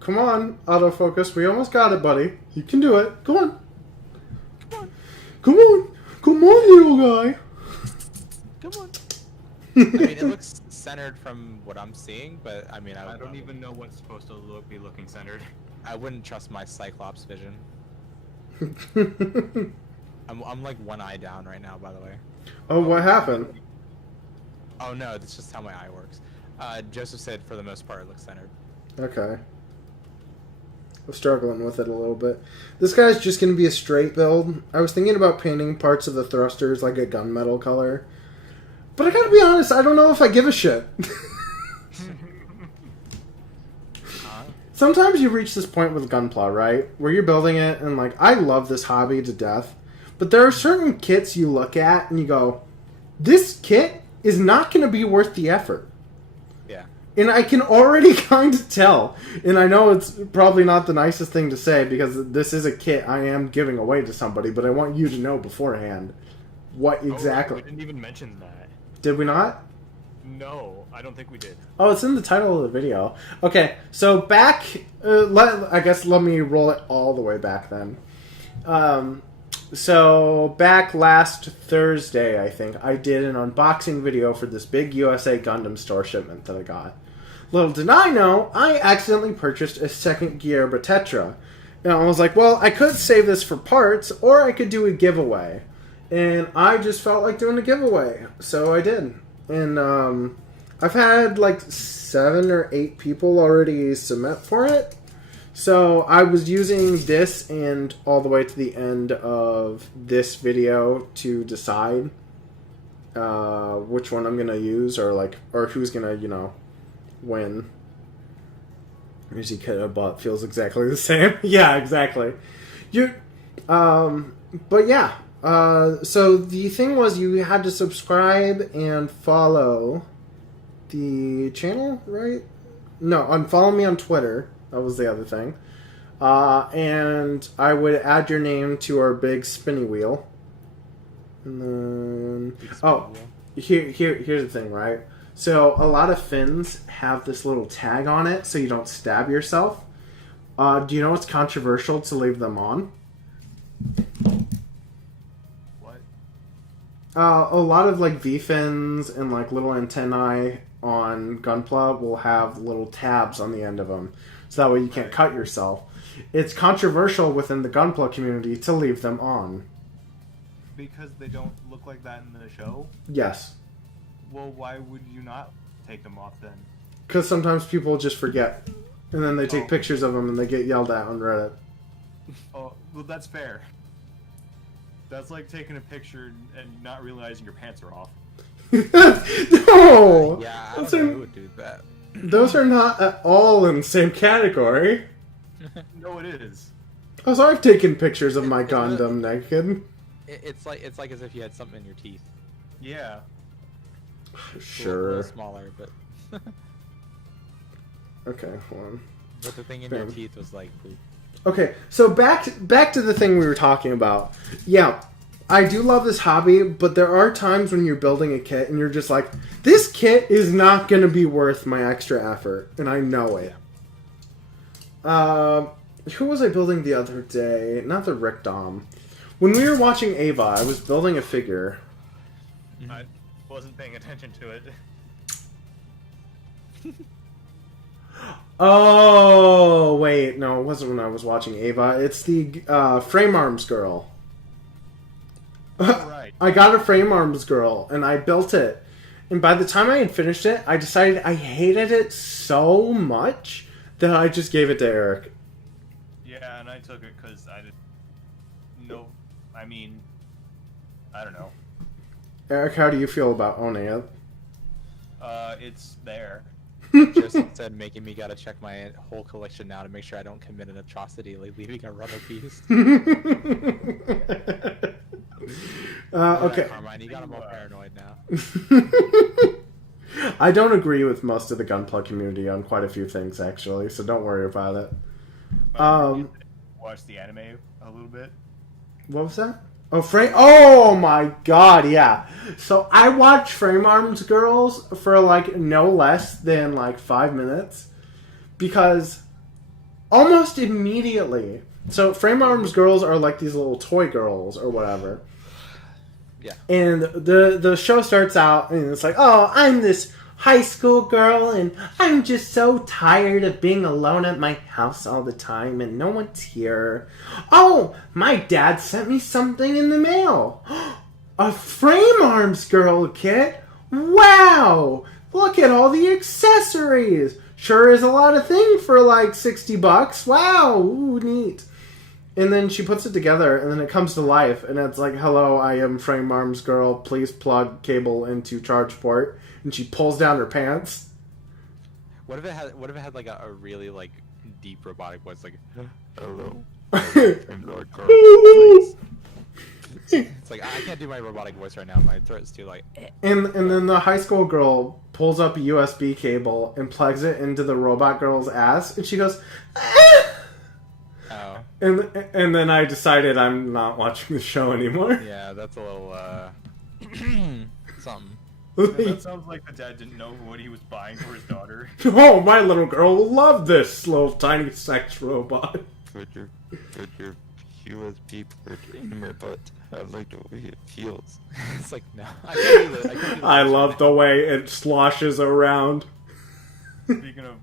come on, autofocus. We almost got it, buddy. You can do it. Come on. Come on, little guy. Come on. I mean, it looks centered from what I'm seeing, but I mean, I don't even know what's supposed to be looking centered. I wouldn't trust my Cyclops vision. I'm like one eye down right now, by the way. Oh, what happened? Oh no, that's just how my eye works. Joseph said for the most part it looks centered. Okay. I'm struggling with it a little bit. This guy's just going to be a straight build. I was thinking about painting parts of the thrusters like a gunmetal color. But I gotta be honest, I don't know if I give a shit. Sometimes you reach this point with Gunpla, right? Where you're building it and like, I love this hobby to death. But there are certain kits you look at and you go, this kit is not going to be worth the effort. Yeah. And I can already kind of tell. And I know it's probably not the nicest thing to say because this is a kit I am giving away to somebody, but I want you to know beforehand what exactly. Oh, we didn't even mention that. Did we not? No, I don't think we did. Oh, it's in the title of the video. Okay, so back... I guess let me roll it all the way back then. So back last Thursday, I think, I did an unboxing video for this big USA Gundam store shipment that I got. Little did I know, I accidentally purchased a second Gerbera Tetra. And I was like, well, I could save this for parts, or I could do a giveaway. And I just felt like doing a giveaway, so I did. And I've had like 7 or 8 people already submit for it. So I was using this and all the way to the end of this video to decide which one I'm gonna use or who's gonna, win. Music kit I bought feels exactly the same. Yeah, exactly. But yeah. So the thing was you had to subscribe and follow the channel, right? No, unfollow me on Twitter. That was the other thing. And I would add your name to our big spinny wheel. And then... here's the thing, right? So a lot of fins have this little tag on it so you don't stab yourself. Do you know it's controversial to leave them on? What? A lot of like V-fins and like little antennae on Gunpla will have little tabs on the end of them. So that way you can't cut yourself. It's controversial within the Gunpla community to leave them on. Because they don't look like that in the show? Yes. Well, why would you not take them off then? Because sometimes people just forget. And then they take pictures of them and they get yelled at on Reddit. Oh, well, that's fair. That's like taking a picture and not realizing your pants are off. No! Yeah, I don't know who would do that. Those are not at all in the same category. No, it is. Oh, so I've taken pictures of my Gundam naked. It's like as if you had something in your teeth. Yeah. Sure. A little smaller, but... Okay, hold on. But the thing in your teeth was like poop. Okay, so back to the thing we were talking about. Yeah, I do love this hobby, but there are times when you're building a kit and you're just like, this kit is not going to be worth my extra effort, and I know it. Who was I building the other day? Not the Rick Dom. When we were watching Ava, I was building a figure. I wasn't paying attention to it. Oh, wait. No, it wasn't when I was watching Ava. It's the frame arms girl. Right. I got a frame arms girl, and I built it. And by the time I had finished it, I decided I hated it so much that I just gave it to Eric. Yeah, and I took it because I didn't know. I mean, I don't know. Eric, how do you feel about owning it? It's there. Joseph said making me gotta check my whole collection now to make sure I don't commit an atrocity like leaving a rubber piece. Okay. Carmine, you got him all paranoid now. I don't agree with most of the Gunpla community on quite a few things, actually, so don't worry about it. Watch the anime a little bit. What was that? Oh my god, yeah. So I watched Frame Arms Girls for like no less than like 5 minutes because almost immediately. So Frame Arms Girls are like these little toy girls or whatever. Yeah. And the show starts out and it's like, oh, I'm this high school girl, and I'm just so tired of being alone at my house all the time, and no one's here. Oh, my dad sent me something in the mail. A frame arms girl kit. Wow! Look at all the accessories. Sure is a lot of things for like $60. Wow! Ooh, neat. And then she puts it together, and then it comes to life, and it's like, hello, I am Frame Arms Girl, please plug cable into charge port. And she pulls down her pants. What if it had like a really like deep robotic voice, like, hello, it's like, I can't do my robotic voice right now, my throat is too like, And then the high school girl pulls up a USB cable and plugs it into the robot girl's ass, and she goes, ah! oh. And then I decided I'm not watching the show anymore. Yeah, that's a little, something. That sounds like the dad didn't know what he was buying for his daughter. Oh, my little girl will love this little tiny sex robot. Put your USB port in my butt. I like the way it feels. It's like, no, I can't do that. I love the way it sloshes around. Speaking of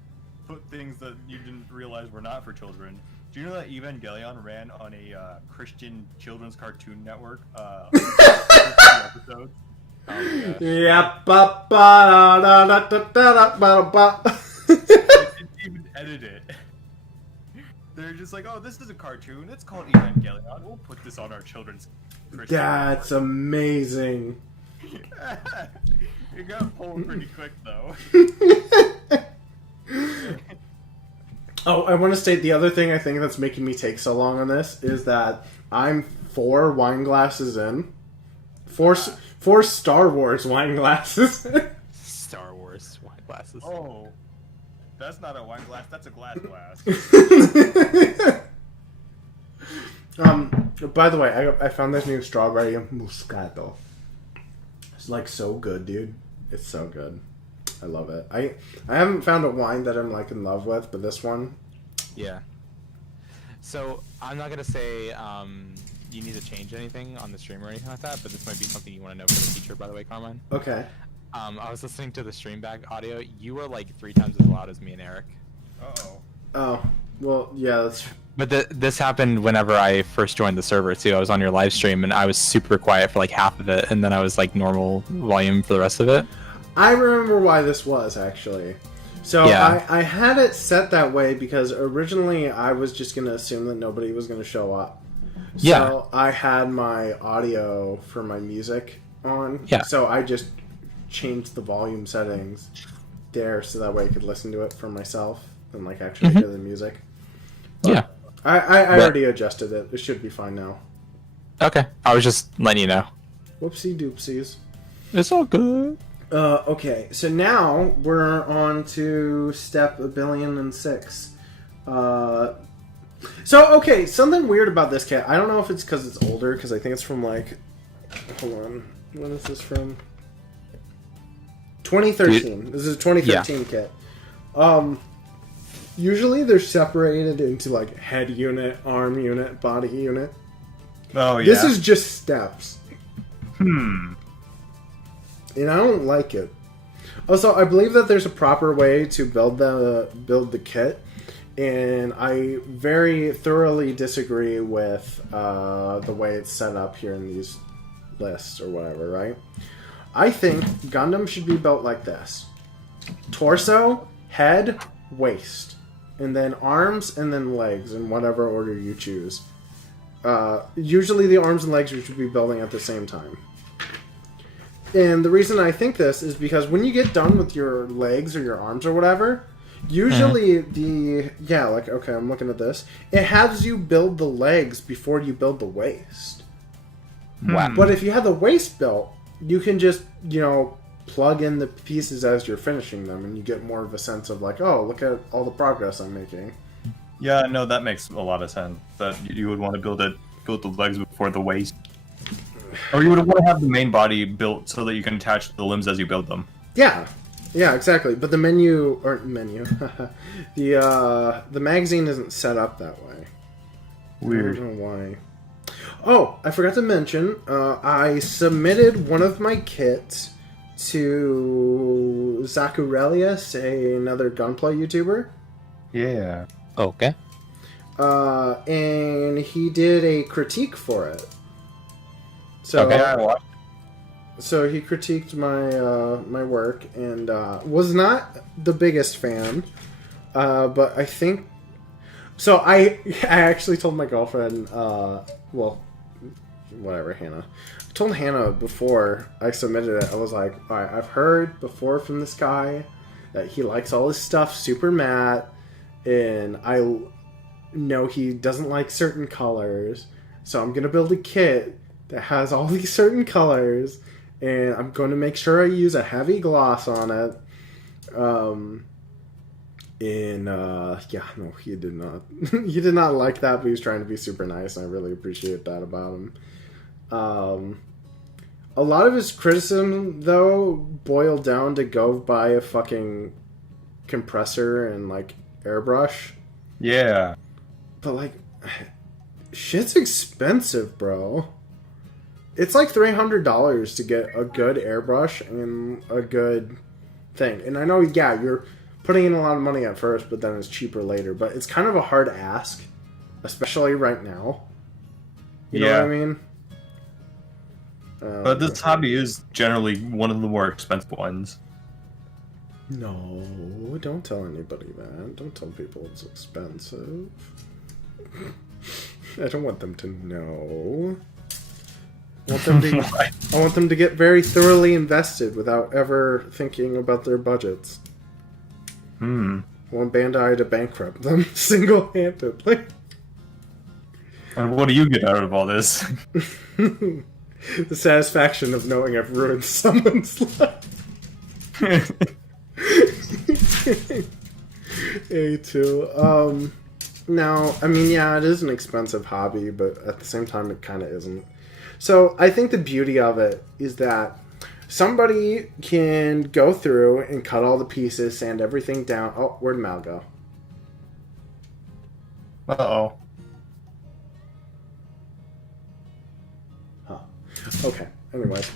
put things that you didn't realize were not for children, do you know that Evangelion ran on a Christian children's cartoon network? 50 episodes. Oh my gosh. Yeah, ba ba da da da da da ba. They didn't even edit it. They're just like, oh, this is a cartoon. It's called Evangelion. We'll put this on our children's Christian That's amazing. It got pulled pretty quick, though. Oh, I want to state the other thing I think that's making me take so long on this is that I'm 4 wine glasses in. 4 Star Wars wine glasses. Star Wars wine glasses. Oh, that's not a wine glass. That's a glass. By the way, I found this new strawberry Moscato. It's like so good, dude. It's so good. I love it. I haven't found a wine that I'm like in love with, but this one. Yeah. So I'm not gonna say you need to change anything on the stream or anything like that, but this might be something you want to know for the future, by the way, Carmine. Okay. I was listening to the stream back audio. You were like 3 times as loud as me and Eric. Uh-oh. Oh, well, yeah, that's... But this happened whenever I first joined the server, too. I was on your live stream, and I was super quiet for like half of it, and then I was like normal volume for the rest of it. I remember why this was, actually. So Yeah. I had it set that way because originally I was just going to assume that nobody was going to show up. Yeah. So I had my audio for my music on. Yeah. So I just changed the volume settings there so that way I could listen to it for myself and like actually hear the music. But Yeah. I already adjusted it. It should be fine now. Okay. I was just letting you know. Whoopsie doopsies. It's all good. Okay, so now we're on to step 1,000,006,000. Okay, something weird about this kit. I don't know if it's because it's older, because I think it's from like... Hold on. When is this from? 2013. This is a 2013 kit. Usually they're separated into like head unit, arm unit, body unit. Oh, yeah. This is just steps. Hmm. And I don't like it. Also, I believe that there's a proper way to build the kit, and I very thoroughly disagree with the way it's set up here in these lists or whatever, right? I think Gundam should be built like this. Torso, head, waist. And then arms, and then legs, in whatever order you choose. Usually the arms and legs should be building at the same time. And the reason I think this is because when you get done with your legs or your arms or whatever, usually okay, I'm looking at this. It has you build the legs before you build the waist. Wow. But if you have the waist built, you can just, plug in the pieces as you're finishing them, and you get more of a sense of like, oh, look at all the progress I'm making. Yeah, no, that makes a lot of sense. That you would want to build the legs before the waist. Or you would want to have the main body built so that you can attach the limbs as you build them. Yeah, exactly. But the menu, the magazine isn't set up that way. Weird. I don't know why. Oh, I forgot to mention, I submitted one of my kits to Zacharelius, another gunplay YouTuber. Yeah. Okay. And he did a critique for it. So, Okay, I watched. so he critiqued my work and was not the biggest fan, but I think. So I actually told my girlfriend, well, whatever, Hannah. I told Hannah before I submitted it. I was like, all right, I've heard before from this guy that he likes all his stuff super matte, and I know he doesn't like certain colors. So I'm gonna build a kit that has all these certain colors, and I'm going to make sure I use a heavy gloss on it. Yeah, no, he did not. He did not like that, but he was trying to be super nice, and I really appreciate that about him. A lot of his criticism, though, boiled down to go buy a fucking compressor and, like, airbrush. Yeah. But, like, shit's expensive, bro. It's like $300 to get a good airbrush and a good thing. And I know, yeah, you're putting in a lot of money at first, but then it's cheaper later. But it's kind of a hard ask, especially right now. You know what I mean? But this hobby is generally one of the more expensive ones. No, don't tell anybody that. Don't tell people it's expensive. I don't want them to know. I want them to get very thoroughly invested without ever thinking about their budgets. I want Bandai to bankrupt them single-handedly. And what do you get out of all this? The satisfaction of knowing I've ruined someone's life. A2. Now, I mean, yeah, it is an expensive hobby, but at the same time, it kind of isn't. So, I think the beauty of it is that somebody can go through and cut all the pieces, sand everything down. Oh, where'd Mal go? Uh-oh. Huh. Okay, anyways.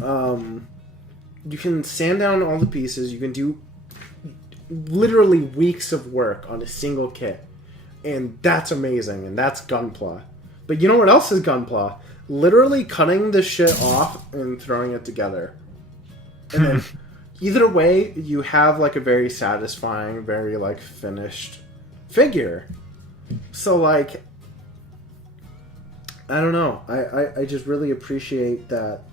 You can sand down all the pieces. You can do literally weeks of work on a single kit. And that's amazing, and that's Gunpla. But you know what else is Gunpla? Literally cutting the shit off and throwing it together. And then, either way, you have, like, a very satisfying, very, like, finished figure. So, like, I don't know. I just really appreciate that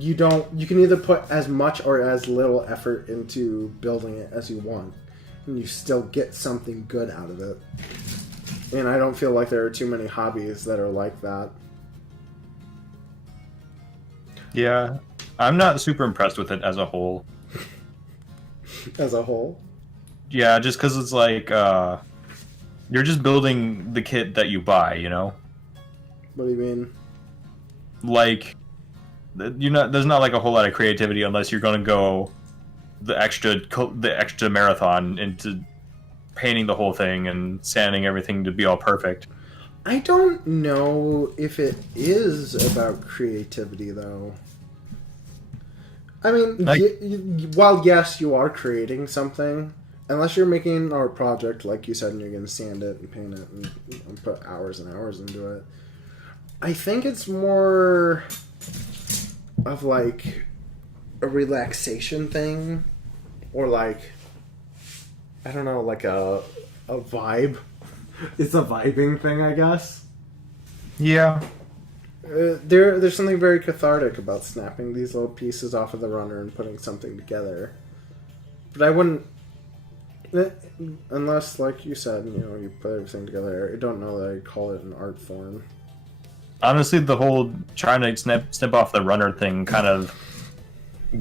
you can either put as much or as little effort into building it as you want. And you still get something good out of it. And I don't feel like there are too many hobbies that are like that. Yeah. I'm not super impressed with it as a whole. As a whole? Yeah, just because it's like, you're just building the kit that you buy, you know? What do you mean? Like, there's not like a whole lot of creativity unless you're going to go the extra marathon into painting the whole thing and sanding everything to be all perfect. I don't know if it is about creativity, though. I mean, while yes, you are creating something, unless you're making an art project, like you said, and you're going to sand it and paint it and put hours and hours into it, I think it's more of, like, a relaxation thing, or, like, I don't know, like a vibe. It's a vibing thing, I guess. Yeah. There's something very cathartic about snapping these little pieces off of the runner and putting something together. But I wouldn't, unless, like you said, you put everything together. I don't know that I'd call it an art form. Honestly, the whole trying to snip off the runner thing kind of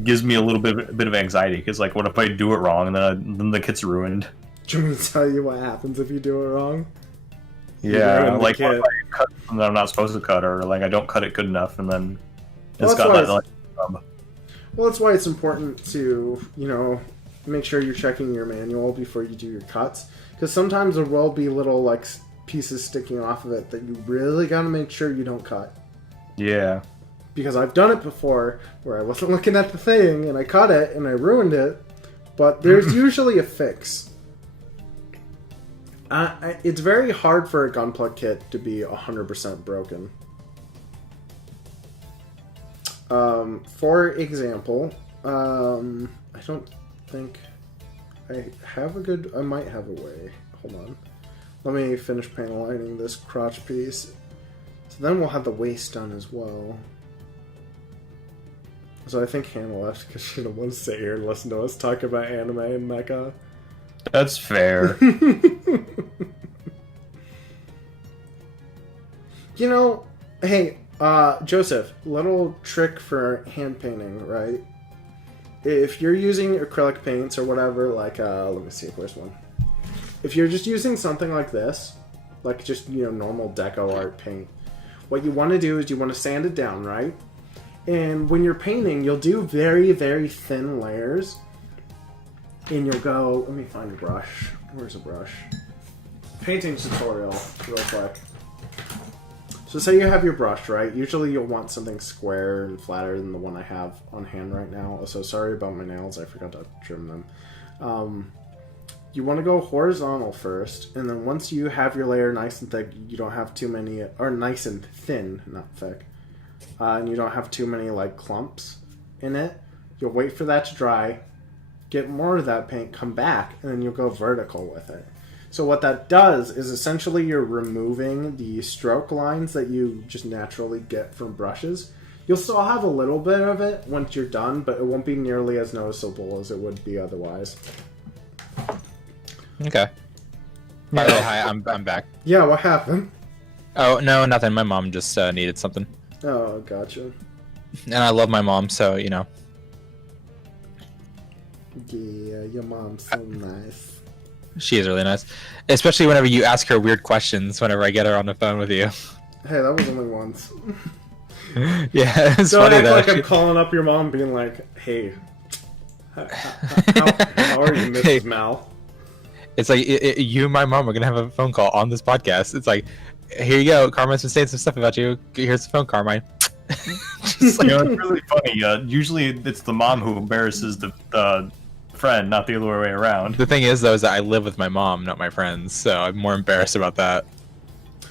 gives me a little bit of anxiety, because, like, what if I do it wrong and then the kit's ruined? Do you want me to tell you what happens if you do it wrong? Yeah, like, what if I cut something that I'm not supposed to cut, or, like, I don't cut it good enough, and then it's got that, like, Well, that's why it's important to, make sure you're checking your manual before you do your cuts. Because sometimes there will be little, like, pieces sticking off of it that you really gotta make sure you don't cut. Yeah. because I've done it before where I wasn't looking at the thing and I cut it and I ruined it, but there's usually a fix. It's very hard for a gunplug kit to be 100% broken. For example, I don't think I have a good... I might have a way. Hold on. Let me finish panel lining this crotch piece. So then we'll have the waist done as well. So I think Hannah left because she didn't want to sit here and listen to us talk about anime and mecha. That's fair. You know, hey, Joseph, little trick for hand painting, right? If you're using acrylic paints or whatever, like, let me see, where's one? If you're just using something like this, like just, you know, normal deco art paint, what you want to do is you want to sand it down, right? And when you're painting, you'll do very, very thin layers. And you'll go, let me find a brush. Where's a brush? Painting tutorial, real quick. So say you have your brush, right? Usually you'll want something square and flatter than the one I have on hand right now. Also, sorry about my nails. I forgot to trim them. You want to go horizontal first, and then once you have your layer nice and thick, you don't have too many, or nice and thin, not thick, and you don't have too many like clumps in it, you'll wait for that to dry, get more of that paint, come back, and then you'll go vertical with it. So what that does is essentially you're removing the stroke lines that you just naturally get from brushes. You'll still have a little bit of it once you're done, but it won't be nearly as noticeable as it would be otherwise. Okay. By the way, hi, I'm back. Yeah, what happened? Oh, no, nothing. My mom just needed something. Oh, gotcha. And I love my mom, so, you know. Yeah, your mom's so nice. She is really nice. Especially whenever you ask her weird questions whenever I get her on the phone with you. Hey, that was only once. Yeah, it's Don't funny act though. like I'm calling up your mom being like, hey, how are you, Mrs. Hey. Mal? It's like, you and my mom are going to have a phone call on this podcast. It's like, here you go. Carmine's been saying some stuff about you. Here's the phone, Carmine. Just like, you know, it's really funny. Usually it's the mom who embarrasses the friend, not the other way around. The thing is, though, is that I live with my mom, not my friends. So I'm more embarrassed about that.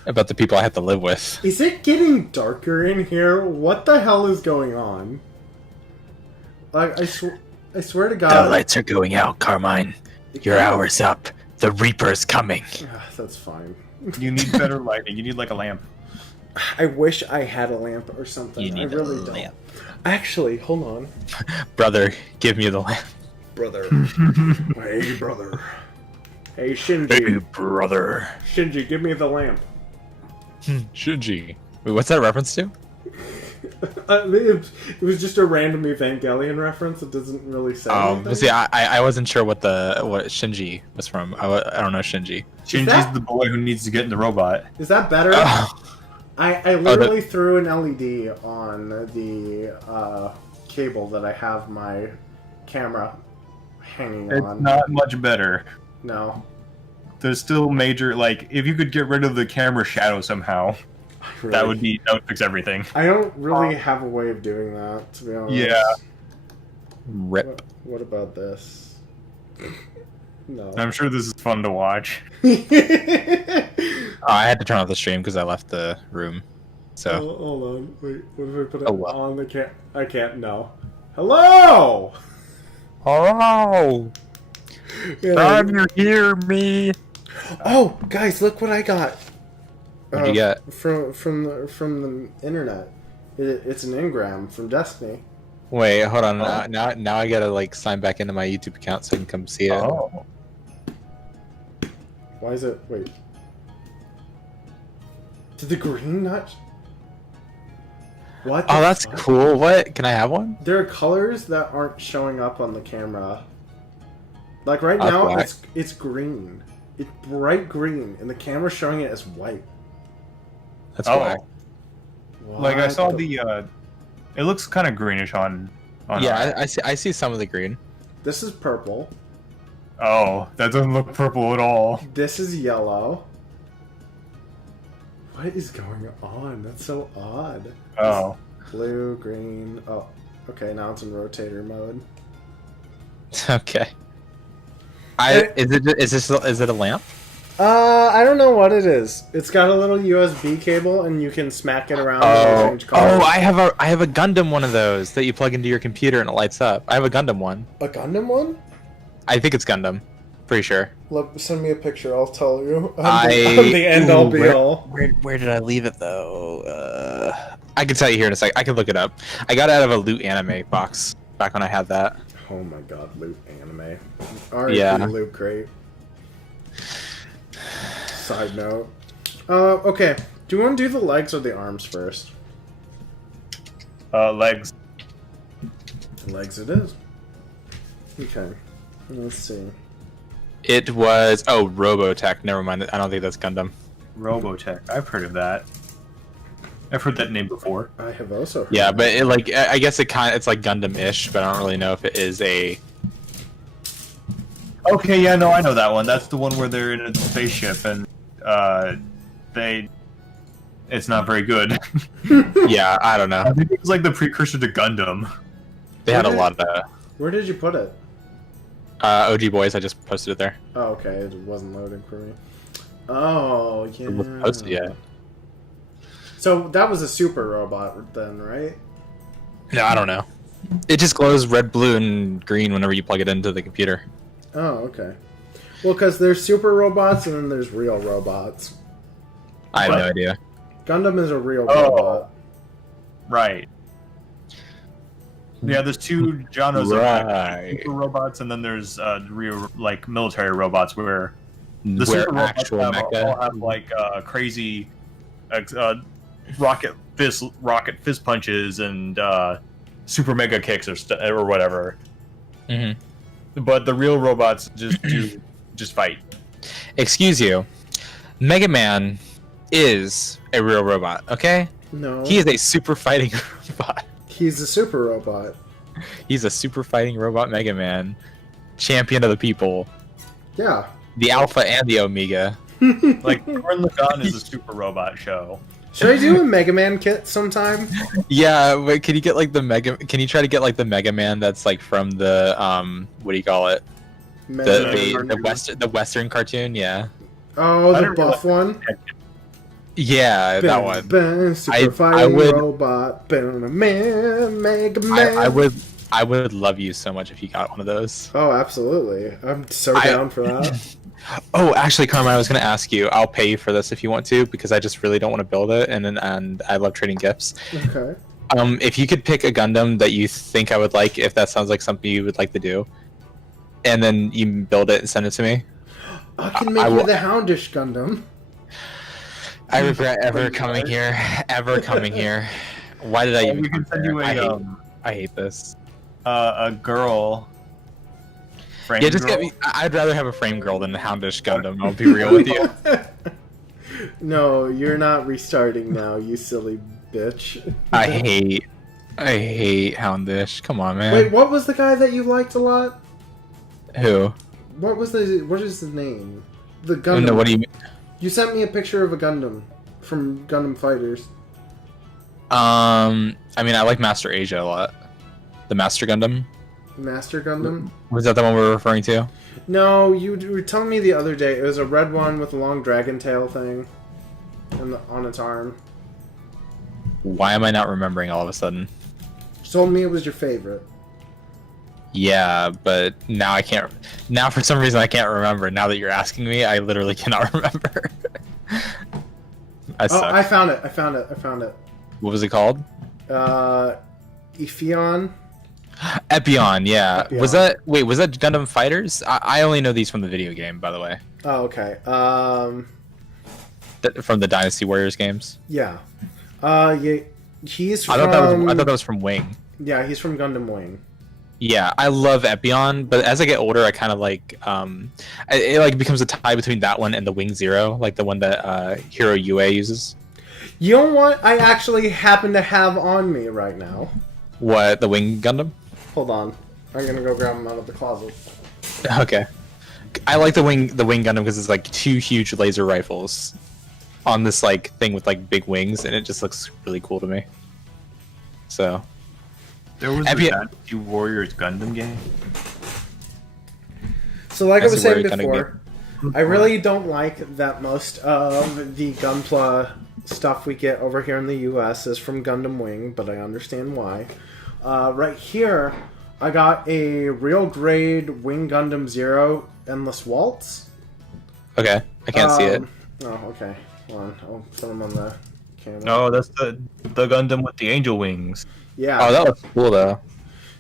About the people I have to live with. Is it getting darker in here? What the hell is going on? Like, I swear to God. The lights are going out, Carmine. Your hour's up. The Reaper's coming. That's fine. You need better lighting. You need like a lamp. I wish I had a lamp or something. You need I really a don't. lamp. Actually, hold on. Brother, give me the lamp. Brother. Hey, brother. Hey, Shinji. Hey, brother. Shinji, give me the lamp. Shinji. Wait, what's that reference to? It was just a random Evangelion reference. It doesn't really say anything. But see, I wasn't sure what Shinji was from. I don't know Shinji. Shinji's the boy who needs to get in the robot. Is that better? Oh. I literally threw an LED on the cable that I have my camera hanging It's on. not much better. No. There's still major, like, if you could get rid of the camera shadow somehow, that would fix everything. I don't really have a way of doing that, to be honest. Yeah. Rip. What about this? No. I'm sure this is fun to watch. I had to turn off the stream because I left the room. So. Oh, hold on. Wait, what if I put it well. on the cam? I can't. No. Hello! Hello! Yeah. you hear me? Oh, guys, look what I got. What'd you get? From the internet. It's an engram from Destiny. Wait, hold on. Now I gotta like sign back into my YouTube account so I can come see it. Oh. Why is it? Wait. Did the green not? What? Oh, the that's fuck? cool. What? Can I have one? There are colors that aren't showing up on the camera. Like right That's now, black. it's green. It's bright green, and the camera's showing it as white. That's Oh. black. Like, I What saw the- it looks kind of greenish on Yeah, I see some of the green. This is purple. Oh, that doesn't look purple at all. This is yellow. What is going on? That's so odd. Oh. Blue, green. Oh, okay. Now it's in rotator mode. Okay. Is it a lamp? I don't know what it is. It's got a little USB cable, and you can smack it around and change colors. I have a Gundam one of those that you plug into your computer and it lights up. I have a Gundam one. A Gundam one? I think it's Gundam. Pretty sure. Send me a picture. I'll tell you. I'm the end all be all. Where did I leave it though? I can tell you here in a sec. I can look it up. I got it out of a Loot Anime box back when I had that. Oh my god, Loot Anime. R.I.P. Yeah. Loot Crate. Side note. Okay. Do you want to do the legs or the arms first? Legs. Legs it is. Okay. Let's see. It was Robotech. Never mind. I don't think that's Gundam. Robotech. I've heard of that. I've heard that name before. I have also heard Yeah, that. but I guess it's like Gundam-ish, but I don't really know if it is a. Okay, yeah, no, I know that one. That's the one where they're in a spaceship and it's not very good. Yeah, I don't I know. think it was like the precursor to Gundam. They had a lot of Where did you put it? OG Boys. I just posted it there. Oh, okay. It wasn't loading for me. Oh, yeah. It wasn't posted yet. So that was a super robot then, right? No, I don't know. It just glows red, blue, and green whenever you plug it into the computer. Oh, okay. Well, because there's super robots and then there's real robots. I have What? no idea. Gundam is a real Oh. robot. Right. Yeah, there's two genres of Right. like, super robots, and then there's real like military robots where the Where super robots actual all mecha. have like crazy rocket fist punches and super mega kicks or whatever. Mm-hmm. But the real robots just fight. Excuse you. Mega Man is a real robot, okay? No. He is a super fighting robot. He's a super robot. He's a super fighting robot Mega Man. Champion of the people. Yeah. The Alpha and the Omega. Like Gurren Lagann is a super robot show. Should I do a Mega Man kit sometime? Yeah, but can you get like can you try to get like the Mega Man that's like from the what do you call it? The Western cartoon, yeah. Oh, I the don't buff one? Yeah, that one. Super fighting robot. Mega Man. I would love you so much if you got one of those. Oh, absolutely. I'm so down for that. Oh, actually, Carmen, I was going to ask you. I'll pay you for this if you want to, because I just really don't want to build it, and I love trading gifts. Okay. If you could pick a Gundam that you think I would like, if that sounds like something you would like to do, and then you build it and send it to me. I can make you the Houndish Gundam. I regret ever coming here. Ever coming here. Why did I even? We can send you I hate this. a girl. Frame Yeah, just girl. get me. I'd rather have a frame girl than a Houndish Gundam. I'll be real with you. No, you're not restarting now, you silly bitch. I hate Houndish. Come on, man. Wait, what was the guy that you liked a lot? Who? What is his name? The Oh, Gundam. no, what do you mean? You sent me a picture of a Gundam from Gundam Fighters. I mean, I like Master Asia a lot. The Master Gundam. Master Gundam? Was that the one we were referring to? No, you were telling me the other day. It was a red one with a long dragon tail thing on its arm. Why am I not remembering all of a sudden? You told me it was your favorite. Yeah, but now I can't. Now for some reason I can't remember. Now that you're asking me, I literally cannot remember. I suck. I found it. What was it called? Ephion. Epion, yeah. Epion. Was that Gundam Fighters? I only know these from the video game, by the way. Oh, okay. From the Dynasty Warriors games. Yeah. Yeah. He's from. I thought that was from Wing. Yeah, he's from Gundam Wing. Yeah, I love Epion, but as I get older, I kind of like it like becomes a tie between that one and the Wing Zero, like the one that Hiro Yue uses. You know what? I actually happen to have on me right now. What, the Wing Gundam? Hold on. I'm gonna go grab him out of the closet. Okay. I like the Wing Gundam because it's like two huge laser rifles on this like thing with like big wings, and it just looks really cool to me. So There was Have a you- Dynasty Warriors Gundam game. So like I was saying That's a weird before, I really don't like that most of the Gunpla stuff we get over here in the US is from Gundam Wing, but I understand why. Right here, I got a real grade Wing Gundam Zero Endless Waltz. okay, I can't see it. Oh, okay. Hold on, I'll put them on the camera. No, that's the Gundam with the angel wings. Yeah. Oh, that looks cool though.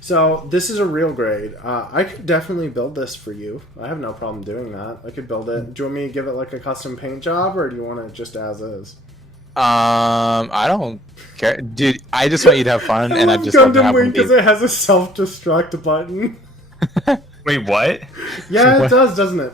So this is a real grade. I could definitely build this for you. I have no problem doing that. I could build it. Do you want me to give it like a custom paint job, or do you want it just as is? I don't care, dude. I just want you to have fun, I and I love just love to Gundam have Wing one because be... it has a self-destruct button. Wait, what? Yeah, it What? does, doesn't it?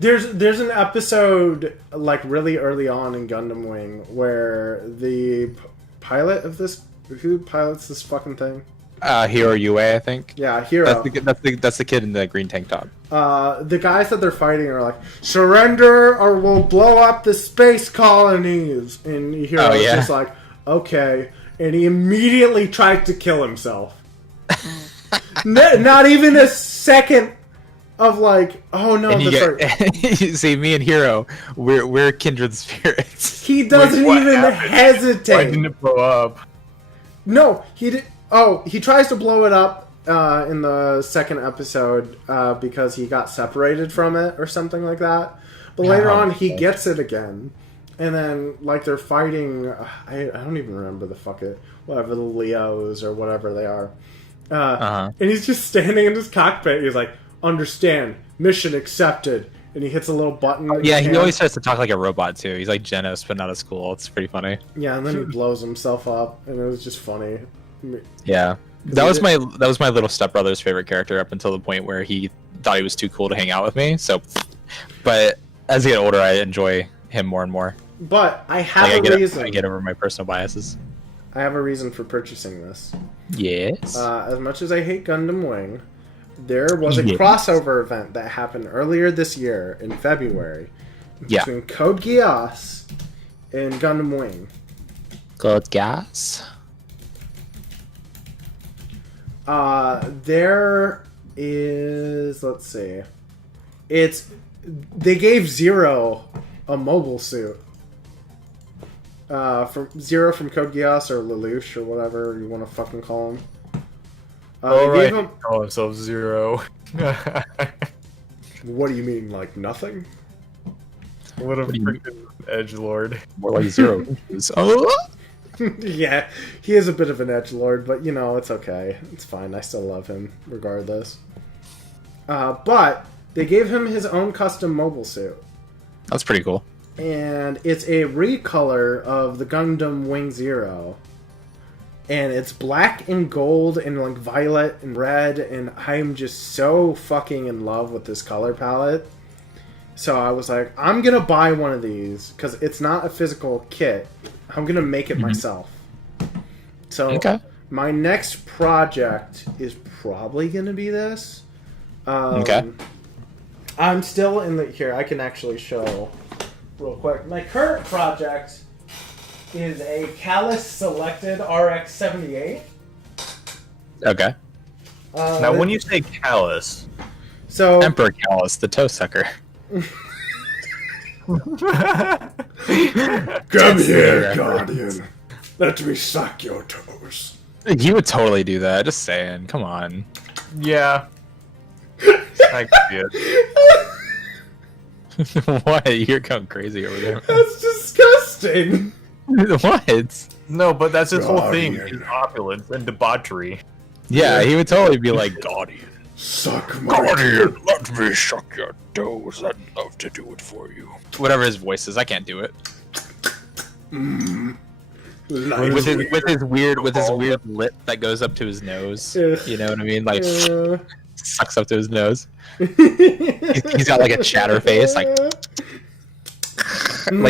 There's an episode like really early on in Gundam Wing where the pilot of this, who pilots this fucking thing? Hero UA, I think. Yeah, Hero. That's the kid in the green tank top. The guys that they're fighting are like, surrender or we'll blow up the space colonies. And Hero's Oh, yeah. just like, okay. And he immediately tries to kill himself. Not even a second of like, oh no, And you that's right. get, see, me and Hero, we're kindred spirits. He doesn't what even happened? hesitate. Why didn't it blow up? No, he did. Oh, he tries to blow it up in the second episode because he got separated from it or something like that. But later on, he gets it again, and then like they're fighting. I don't even remember whatever the Leos or whatever they are. And he's just standing in his cockpit. He's like, "Understand, mission accepted." And he hits a little button. in Yeah, his he hand. always tries to talk like a robot too. He's like Genos, but not as cool. It's pretty funny. Yeah, and then he blows himself up, and it was just funny. Yeah, that was my little stepbrother's favorite character up until the point where he thought he was too cool to hang out with me. So, but as I get older, I enjoy him more and more. But I have Like, a reason. I get over my personal biases. I have a reason for purchasing this. Yes. As much as I hate Gundam Wing, there was a Yes. crossover event that happened earlier this year in February Yeah. between Code Geass and Gundam Wing. Good gas. There is, let's see, they gave Zero a mobile suit. From Zero from Code Geass or Lelouch or whatever you want to fucking call him. They gave him, Call himself Zero. what do you mean, like nothing? What a What do you mean? freaking edgelord. More like Zero. Oh. Yeah, he is a bit of an edgelord, but you know, it's okay. It's fine. I still love him, regardless. But they gave him his own custom mobile suit. That's pretty cool. And it's a recolor of the Gundam Wing Zero. And it's black and gold and like violet and red, and I'm just so fucking in love with this color palette. So I was like, I'm gonna buy one of these, because it's not a physical kit. I'm gonna make it myself. So Okay. my next project is probably gonna be this. Okay. I'm still in the... Here, I can actually show real quick. My current project is a Callus Selected RX-78. Okay. Now, when you say callus, So... Emperor Callus, the toe sucker. Come here, Guardian. Let me suck your toes. You would totally do that. Just saying. Come on. yeah, I can see it. What? You're going crazy over there. That's disgusting. What? No, but that's his whole thing: Guardian. is opulence and debauchery. Yeah, he would totally be like, Guardian. Suck my let me suck your toes. I'd love to do it for you. Whatever his voice is, I can't do it. With his weird lip that goes up to his nose. Ugh. You know what I mean? Like Uh, sucks up to his nose. He's got like a chatter face, like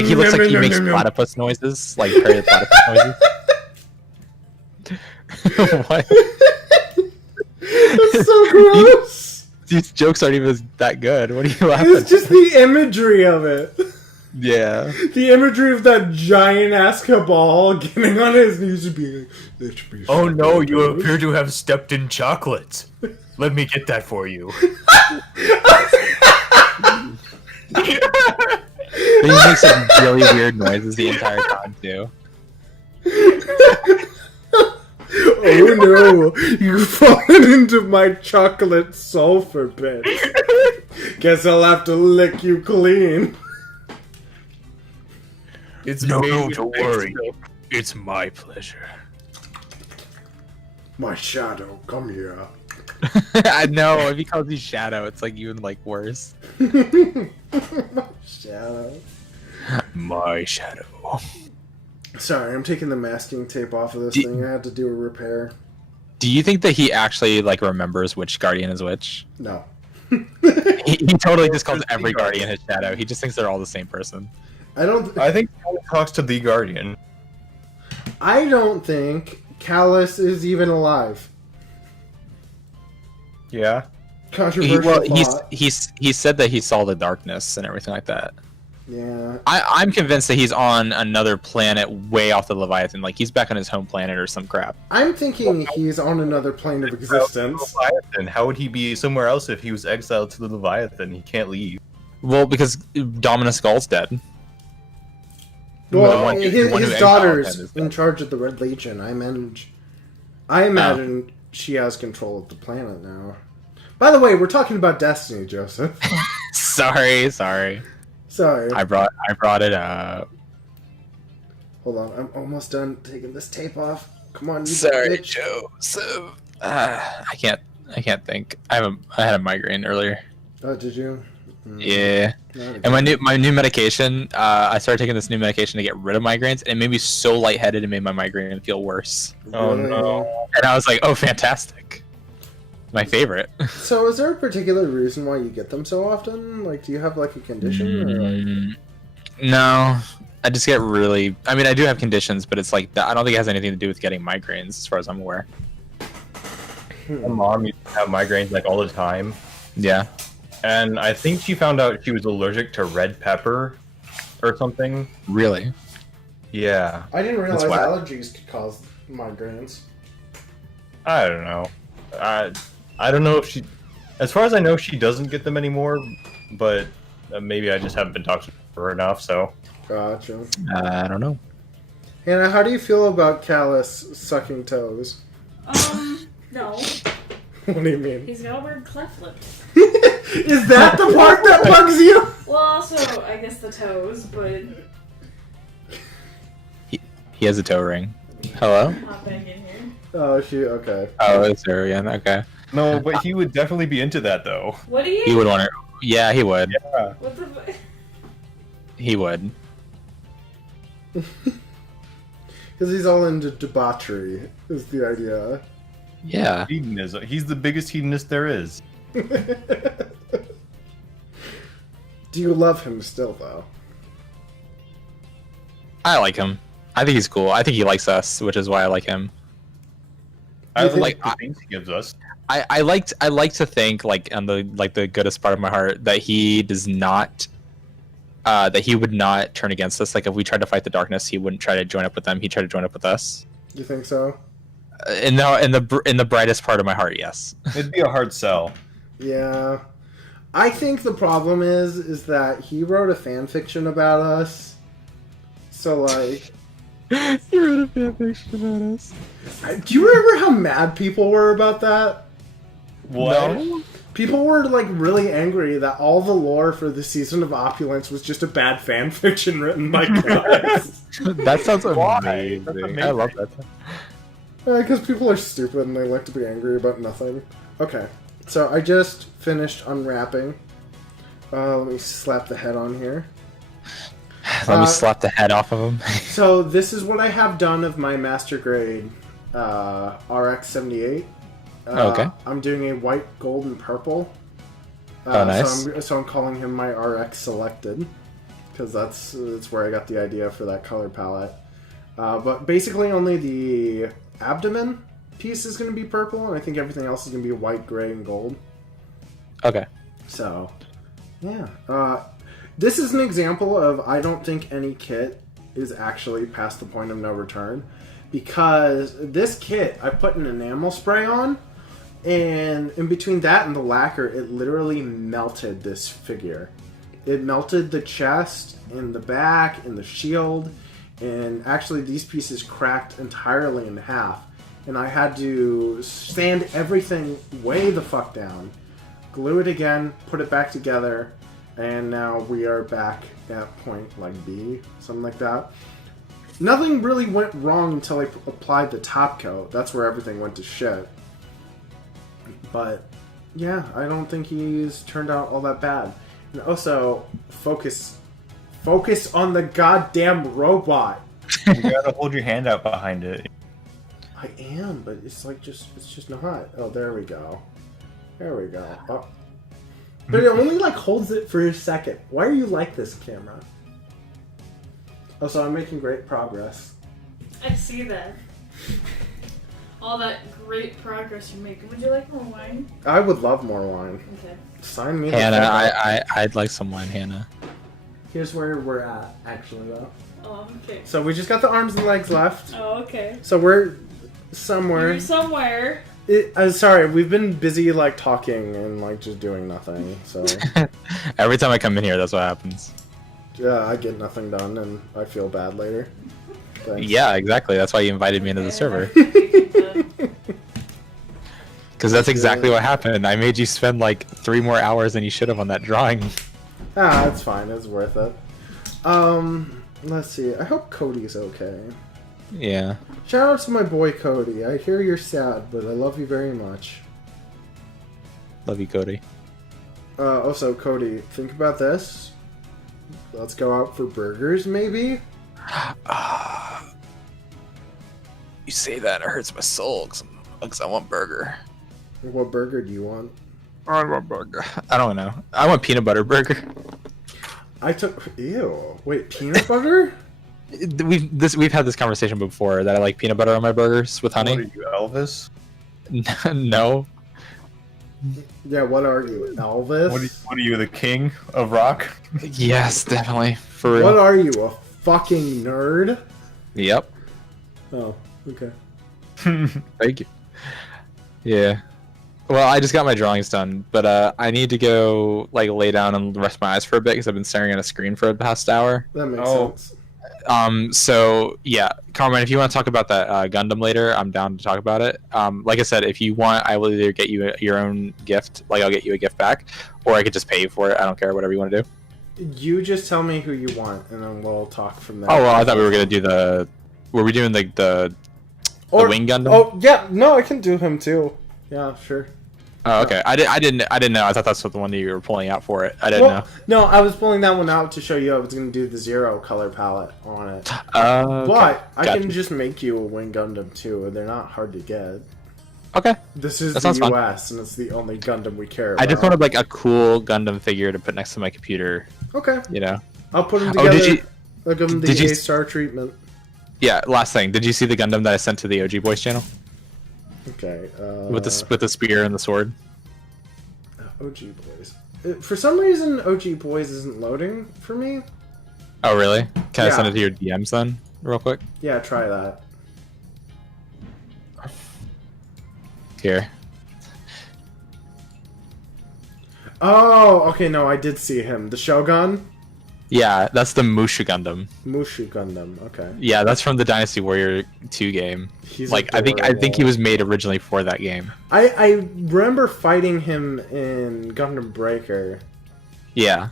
he looks like he makes platypus noises, like Perry the platypus noises. What? That's so gross. These jokes aren't even that good. What are you laughing It's just the imagery of it. Yeah. The imagery of that giant ass cabal getting on his knees and being like, "Let's be Oh no, you supportive." appear to have stepped in chocolate. Let me get that for you. He makes some really weird noises the entire time too. Oh no, you've fallen into my chocolate sulfur pit. Guess I'll have to lick you clean. It's No, made don't with worry. milk. It's my pleasure. My shadow, come here. I know, if he calls you Shadow, it's like even like worse. Shadow. My shadow. Sorry, I'm taking the masking tape off of this Do- thing. I had to do a repair. Do you think that he actually like remembers which Guardian is which? No. He totally just calls every Guardian his Shadow. He just thinks they're all the same person. I don't. I think he talks to the Guardian. I don't think Callus is even alive. Yeah. Controversial thought. He said that he saw the darkness and everything like that. Yeah. I'm convinced that he's on another planet way off the Leviathan. Like he's back on his home planet or some crap. I'm thinking he's on another plane of existence. Leviathan. How would he be somewhere else if he was exiled to the Leviathan? He can't leave. Well, because Dominus Skull's dead. Well, The one who his exiled daughter's him is in dead. charge of the Red Legion. I imagine she has control of the planet now. By the way, we're talking about Destiny, Joseph. Sorry. Sorry. I brought it up. Hold on, I'm almost done taking this tape off. Come on, you Sorry, bitch. Joseph. I can't think. I had a migraine earlier. Oh, did you? Yeah. Not And my new medication, I started taking this new medication to get rid of migraines, and it made me so lightheaded it made my migraine feel worse. Oh Really? no. And I was like, oh, fantastic. My favorite. So, is there a particular reason why you get them so often? Like, do you have like a condition? Or like... No. I just get really... I mean, I do have conditions, but it's like... I don't think it has anything to do with getting migraines, as far as I'm aware. My mom used to have migraines like all the time. Yeah. And I think she found out she was allergic to red pepper or something. Really? Yeah. I didn't realize That's whack. allergies could cause migraines. I don't know. I don't know if she... As far as I know, she doesn't get them anymore, but maybe I just haven't been talking to her enough, so... Gotcha. I don't know. Hannah, how do you feel about Callus sucking toes? No. What do you mean? He's got a weird cleft lip. Is that the part that bugs you? Well, also, I guess the toes, but He has a toe ring. Hello? hop back in here. Oh, okay. Oh, it's her again. Okay. No, but he would definitely be into that, though. What do you? He would want to... Yeah, he would. Yeah. What the? He would. Because he's all into debauchery, is the idea. Yeah. Hedonism. He's the biggest hedonist there is. Do you love him still, though? I like him. I think he's cool. I think he likes us, which is why I like him. I You think- like the things he gives us. I like to think, like, on the goodest part of my heart, that he does not that he would not turn against us. Like, if we tried to fight the darkness, he wouldn't try to join up with them. He'd try to join up with us. You think so? In the brightest part of my heart, yes. It'd be a hard sell. Yeah. I think the problem is that he wrote a fan fiction about us. So, like... You wrote a fanfiction about us. Do you remember how mad people were about that? What? No? People were, like, really angry that all the lore for the Season of Opulence was just a bad fan fiction written by Callus. That sounds Why? amazing. That's I amazing. love that. Because people are stupid and they like to be angry about nothing. Okay, so I just finished unwrapping. Let me slap the head on here. Let me slap the head off of him. So this is what I have done of my master grade RX-78. Okay. I'm doing a white, gold, and purple. Oh, nice. So I'm calling him my RX Selected. Because that's where I got the idea for that color palette. But basically only the abdomen piece is going to be purple, and I think everything else is going to be white, gray, and gold. Okay. So, yeah. This is an example of I don't think any kit is actually past the point of no return, because this kit I put an enamel spray on, and in between that and the lacquer, it literally melted this figure. It melted the chest and the back and the shield, and actually these pieces cracked entirely in half, and I had to sand everything way the fuck down, glue it again, put it back together, and now we are back at point like B, something like that. Nothing really went wrong until I applied the top coat. That's where everything went to shit. But yeah, I don't think he's turned out all that bad. And also, focus on the goddamn robot. You gotta hold your hand out behind it. I am, but it's like it's just not. Oh, there we go. There we go. Oh. But it only like holds it for a second. Why are you like this, camera? Oh, so I'm making great progress. I see that. All that great progress you're making. Would you like more wine? I would love more wine. Okay. Sign me. Hannah, the fuck up. I'd like some wine, Hannah. Here's where we're at, actually, though. Oh, okay. So we just got the arms and legs left. Oh, okay. So we're somewhere. You're somewhere. Sorry, we've been busy like talking and like just doing nothing. So Every time I come in here, that's what happens. yeah, I get nothing done and I feel bad later. Thanks. Yeah, exactly. That's why you invited me into the Okay, server. I Because that's exactly what happened. I made you spend like 3 more hours than you should have on that drawing. Ah, it's fine. It's worth it. Let's see. I hope Cody's okay. Yeah. Shout out to my boy Cody. I hear you're sad, but I love you very much. Love you, Cody. Also, Cody, think about this. Let's go out for burgers, maybe? You say that, it hurts my soul because I want burger. What burger do you want? I want burger. I don't know. I want peanut butter burger. I took... Ew. Wait, peanut butter? We've had this conversation before that I like peanut butter on my burgers with What are honey. you, Elvis? No. Yeah, what are you, Elvis? What are you, the king of rock? Yes, definitely. For real. What are you, a fucking nerd? Yep. Oh, okay. Thank you. Yeah. Well, I just got my drawings done, but I need to go like lay down and rest my eyes for a bit because I've been staring at a screen for the past hour. That makes Oh. sense. So yeah, Carmen, if you want to talk about that Gundam later, I'm down to talk about it. Like I said, if you want, I will either get you your own gift, like I'll get you a gift back, or I could just pay you for it. I don't care, whatever you want to do. You just tell me who you want, and then we'll talk from there. Oh well, I thought we were gonna do the. Were we doing like the Wing Gundam? Oh, yeah, no, I can do him too. Yeah, sure. Oh, okay. I didn't know. I thought that's what the one that you were pulling out for it. I didn't know. No, I was pulling that one out to show you I was going to do the zero color palette on it. Okay. But I Gotcha. can just make you a Wing Gundam too. They're not hard to get. Okay. This is That the sounds fun. US, and it's the only Gundam we care about. I just wanted like a cool Gundam figure to put next to my computer. Okay. You know. I'll put them Oh, together. did you? I'll give them the did you- A-star treatment. Yeah. Last thing. Did you see the Gundam that I sent to the OG Boys channel Okay. with the spear and the sword? OG Boys. For some reason, OG Boys isn't loading for me. Oh really? Can I Yeah. send it to your DMs then, real quick? Yeah, try that. Here. Oh, okay, no, I did see him. The Shogun? Yeah, that's the Mushu Gundam. Mushu Gundam, okay. Yeah, that's from the Dynasty Warrior 2 game. He's Like I think he adorable. was made originally for that game. I remember fighting him in Gundam Breaker. Yeah.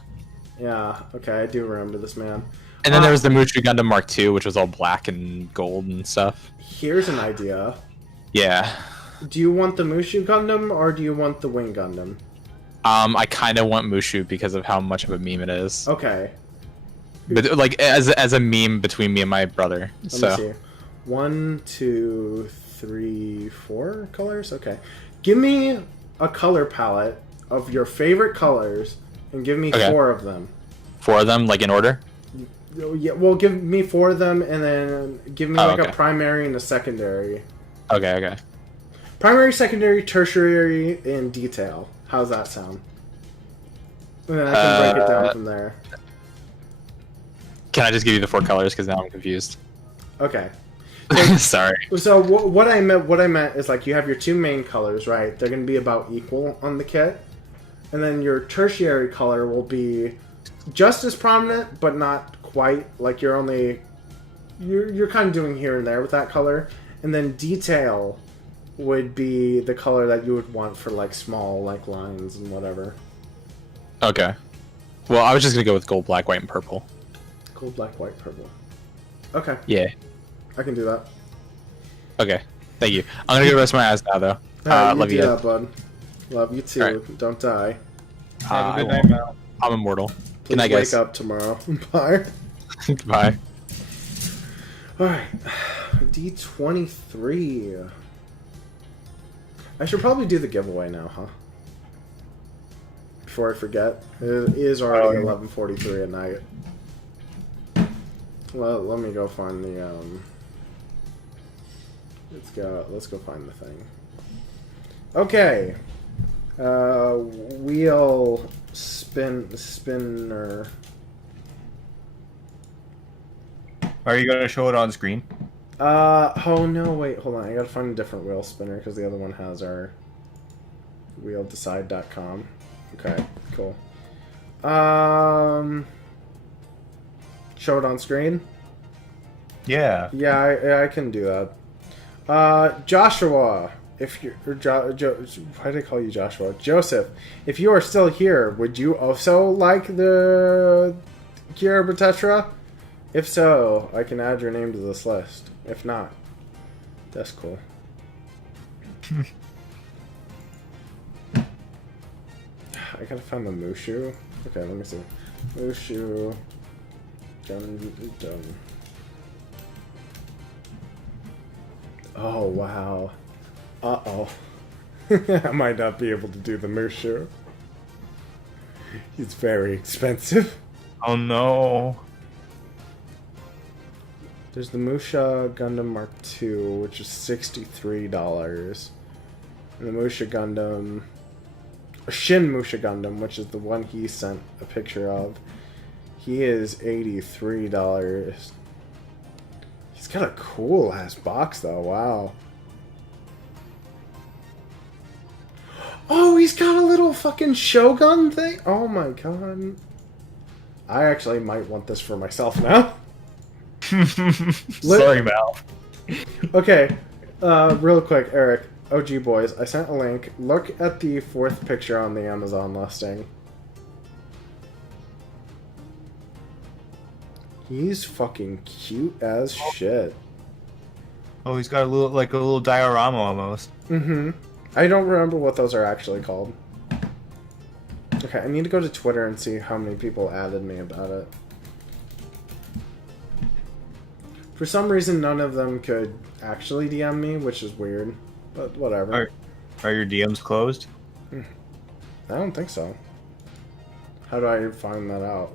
Yeah, okay, I do remember this man. And then there was the Mushu Gundam Mark II, which was all black and gold and stuff. Here's an idea. Yeah. Do you want the Mushu Gundam or do you want the Wing Gundam? I kind of want Mushu because of how much of a meme it is. Okay, But like as a meme between me and my brother. let So me see. 1, 2, 3, 4 colors? Okay. Give me a color palette of your favorite colors and give me Okay. 4 of them. 4 of them, like in order. Yeah, well, give me 4 of them and then give me Oh, like a okay. primary and a secondary. Okay, okay. Primary, secondary, tertiary, and detail. How's that sound? And then I can break it down from there. Can I just give you the 4 colors? Because now I'm confused. Okay. Sorry. So what I meant is like you have your 2 main colors, right? They're going to be about equal on the kit, and then your tertiary color will be just as prominent, but not quite. Like you're kind of doing here and there with that color, and then detail would be the color that you would want for like small like lines and whatever. Okay. Well, I was just gonna go with gold, black, white, and purple. Gold, black, white, purple. Okay. Yeah. I can do that. Okay. Thank you. I'm gonna go rest my eyes now, though. Love you. Yeah, bud. Love you too. Right. Don't die. Have a good I night, won't. Mal. I'm immortal. Please Good night, guys. wake up tomorrow. Bye. Bye. Alright. D23. I should probably do the giveaway now, huh? Before I forget. It is already 11:43 at night. Well, let me go find the let's go find the thing. Okay. Wheel spinner. Are you gonna show it on screen? Oh no, wait, hold on. I gotta find a different wheel spinner because the other one has our wheeldecide.com. Okay, cool. Show it on screen? Yeah. Yeah, I can do that. Joshua, if you're, why did I call you Joshua? Joseph, if you are still here, would you also like the Gerbera Tetra? If so, I can add your name to this list. If not, that's cool. I gotta find the Mushu. Okay, let me see. Mushu. Done. Oh, wow. Uh-oh. I might not be able to do the Mushu. He's very expensive. Oh no. There's the Musha Gundam Mark II, which is $63. And the Musha Gundam... Shin Musha Gundam, which is the one he sent a picture of. He is $83. He's got a cool-ass box, though. Wow. Oh, he's got a little fucking Shogun thing? Oh my god. I actually might want this for myself now. Sorry, Mal. Okay, real quick, Eric, OG boys, I sent a link. Look at the 4th picture on the Amazon listing. He's fucking cute as shit. Oh, he's got a little diorama almost. Mm-hmm. I don't remember what those are actually called. Okay, I need to go to Twitter and see how many people added me about it. For some reason, none of them could actually DM me, which is weird. But whatever. Are your DMs closed? I don't think so. How do I find that out?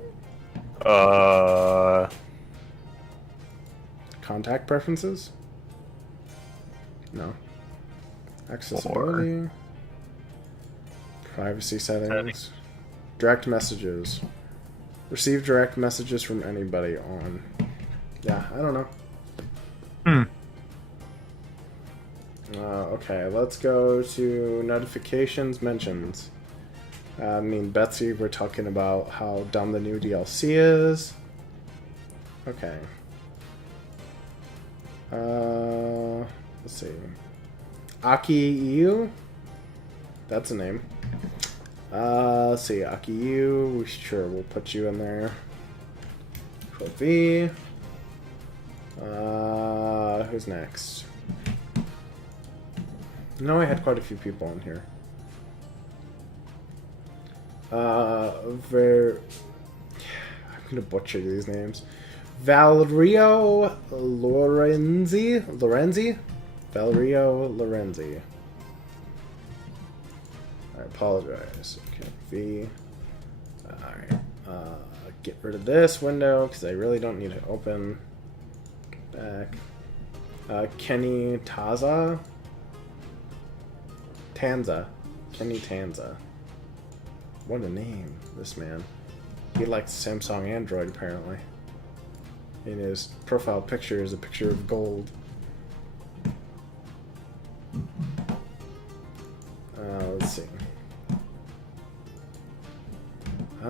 Contact preferences? No. Accessibility. Privacy settings. Direct messages. Receive direct messages from anybody on. Yeah, I don't know. Okay, let's go to notifications, mentions. I mean, Betsy, we're talking about how dumb the new DLC is. Okay. Let's see. Aki Yu? That's a name. Let's see, Aki Yu. Sure, we'll put you in there. Put V. Who's next? No, I had quite a few people in here. I'm gonna butcher these names. Valerio Lorenzi? Valerio Lorenzi. I apologize. Okay, V. Alright. Get rid of this window, because I really don't need to open. Back. Kenny Taza? Tanza. Kenny Tanza. What a name, this man. He likes Samsung Android, apparently. in his profile picture is a picture of gold. Let's see. I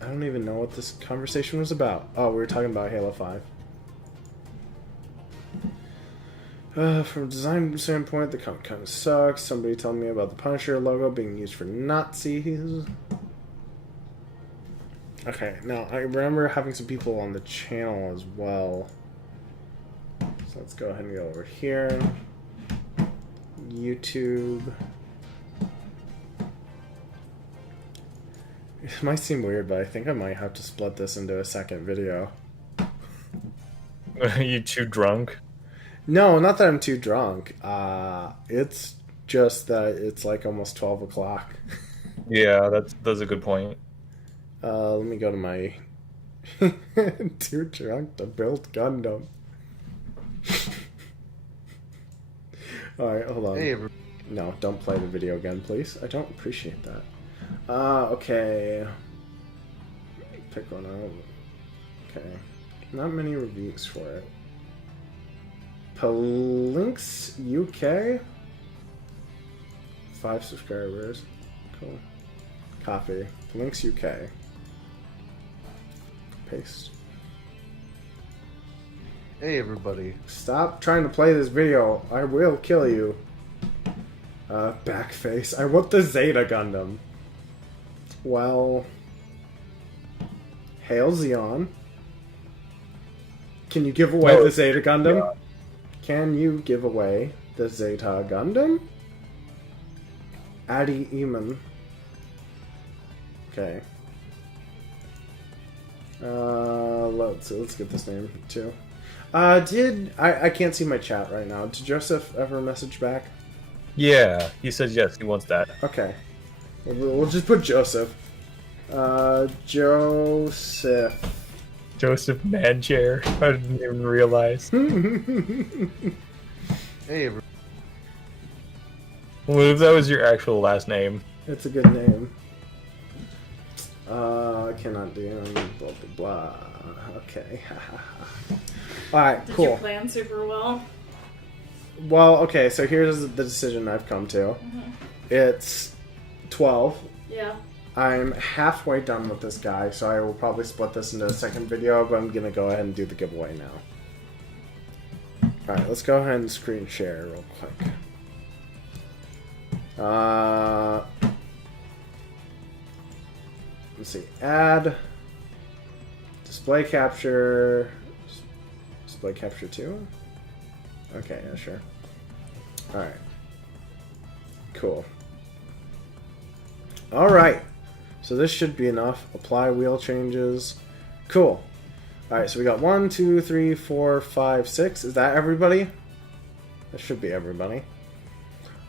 don't even know what this conversation was about. Oh, we were talking about Halo 5. From a design standpoint, the comic kind of sucks. Somebody told me about the Punisher logo being used for Nazis. Okay, now I remember having some people on the channel as well. So let's go ahead and go over here. YouTube. It might seem weird, but I think I might have to split this into a second video. Are you too drunk? No, not that I'm too drunk. It's just that it's like almost 12 o'clock. Yeah, that's a good point. Let me go to my too drunk to build Gundam. Alright, hold on. Hey, No, don't play the video again, please. I don't appreciate that. Okay. Pick one out. Okay. Not many reviews for it. Palinks UK? 5 subscribers. Cool. Copy. Palinks UK. Paste. Hey everybody. Stop trying to play this video. I will kill you. Backface. I want the Zeta Gundam. Well... Hail Xeon. Can you give away the Zeta Gundam? Yeah. Can you give away the Zeta Gundam? Addy Eamon. Okay. Let's get this name too. I can't see my chat right now. Did Joseph ever message back? Yeah, he says yes, he wants that. Okay. We'll just put Joseph. Joseph. Joseph Manchair. I didn't even realize. Hey everybody. What if that was your actual last name? It's a good name. Cannot do blah blah blah. Okay. Alright, Did cool. you plan super well? Well, okay, so here's the decision I've come to. It's 12. Yeah. I'm halfway done with this guy, so I will probably split this into a second video, but I'm gonna go ahead and do the giveaway now. Alright, let's go ahead and screen share real quick. Let's see, add, display capture 2? Okay, yeah, sure. Alright. Cool. Alright. So this should be enough. Apply wheel changes. Cool. Alright, so we got 1, 2, 3, 4, 5, 6. Is that everybody? That should be everybody.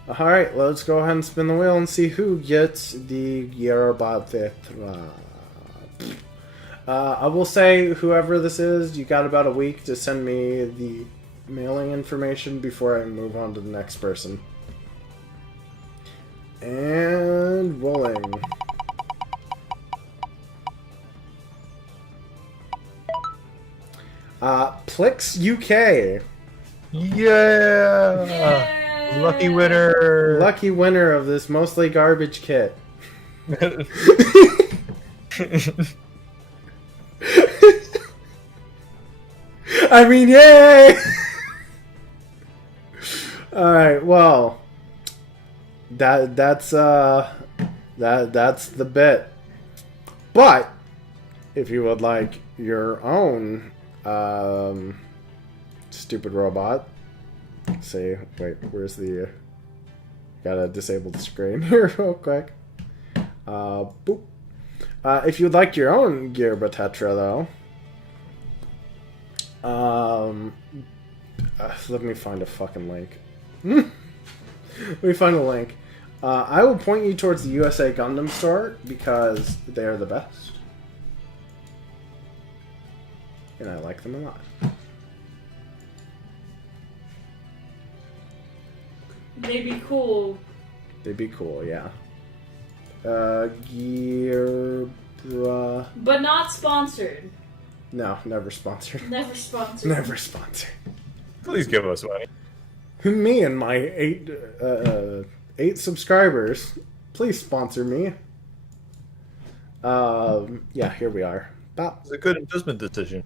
Alright, let's go ahead and spin the wheel and see who gets the Gerbera Tetra. I will say, whoever this is, you got about a week to send me the mailing information before I move on to the next person. And rolling. Plix UK. Yeah! Yay! Lucky winner! Lucky winner of this mostly garbage kit. I mean, yay! Alright, well. That's the bit. But if you would like your own stupid robot, see, wait, where's the gotta disable the screen here real quick. Boop. If you'd like your own Gerbera Tetra though, let me find a fucking link. Let me find a link. I will point you towards the USA Gundam store because they are the best. And I like them a lot. They'd be cool. They'd be cool, yeah. Gerbera. But not sponsored. No, never sponsored. Never sponsored. Never sponsored. Please give us money. Me and my eight subscribers. Please sponsor me. Yeah, here we are. Bop. It's a good investment decision.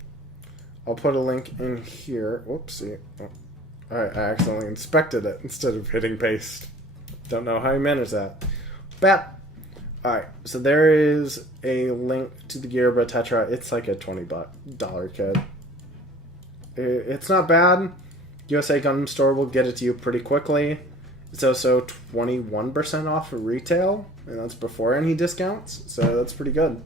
I'll put a link in here. Whoopsie. Oh. Alright, I accidentally inspected it instead of hitting paste. Don't know how you manage that. Bap! Alright, so there is a link to the Gerbera Tetra. It's like a $20 kit. It's not bad. USA Gundam Store will get it to you pretty quickly. It's also 21% off of retail, and that's before any discounts, so that's pretty good.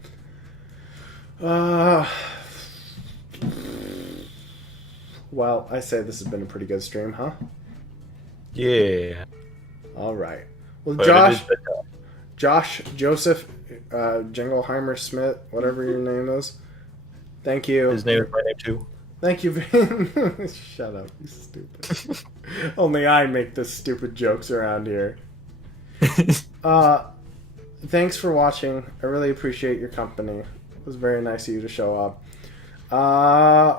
Well, I say this has been a pretty good stream, huh? Yeah. Alright. Well, But Josh, Joseph, Jingleheimer Smith, whatever your name is, thank you. his name is my name too. Thank you. Shut up, you stupid. Only I make the stupid jokes around here. Thanks for watching. I really appreciate your company. It was very nice of you to show up.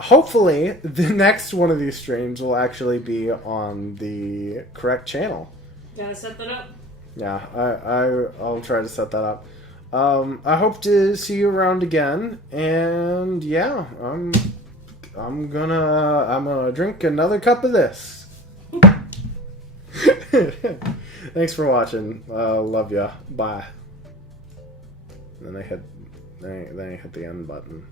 Hopefully, the next one of these streams will actually be on the correct channel. Gotta set that up. Yeah, I'll try to set that up. I hope to see you around again, and yeah, I'm gonna drink another cup of this. Thanks for watching. Love ya. Bye. Then I hit the end button.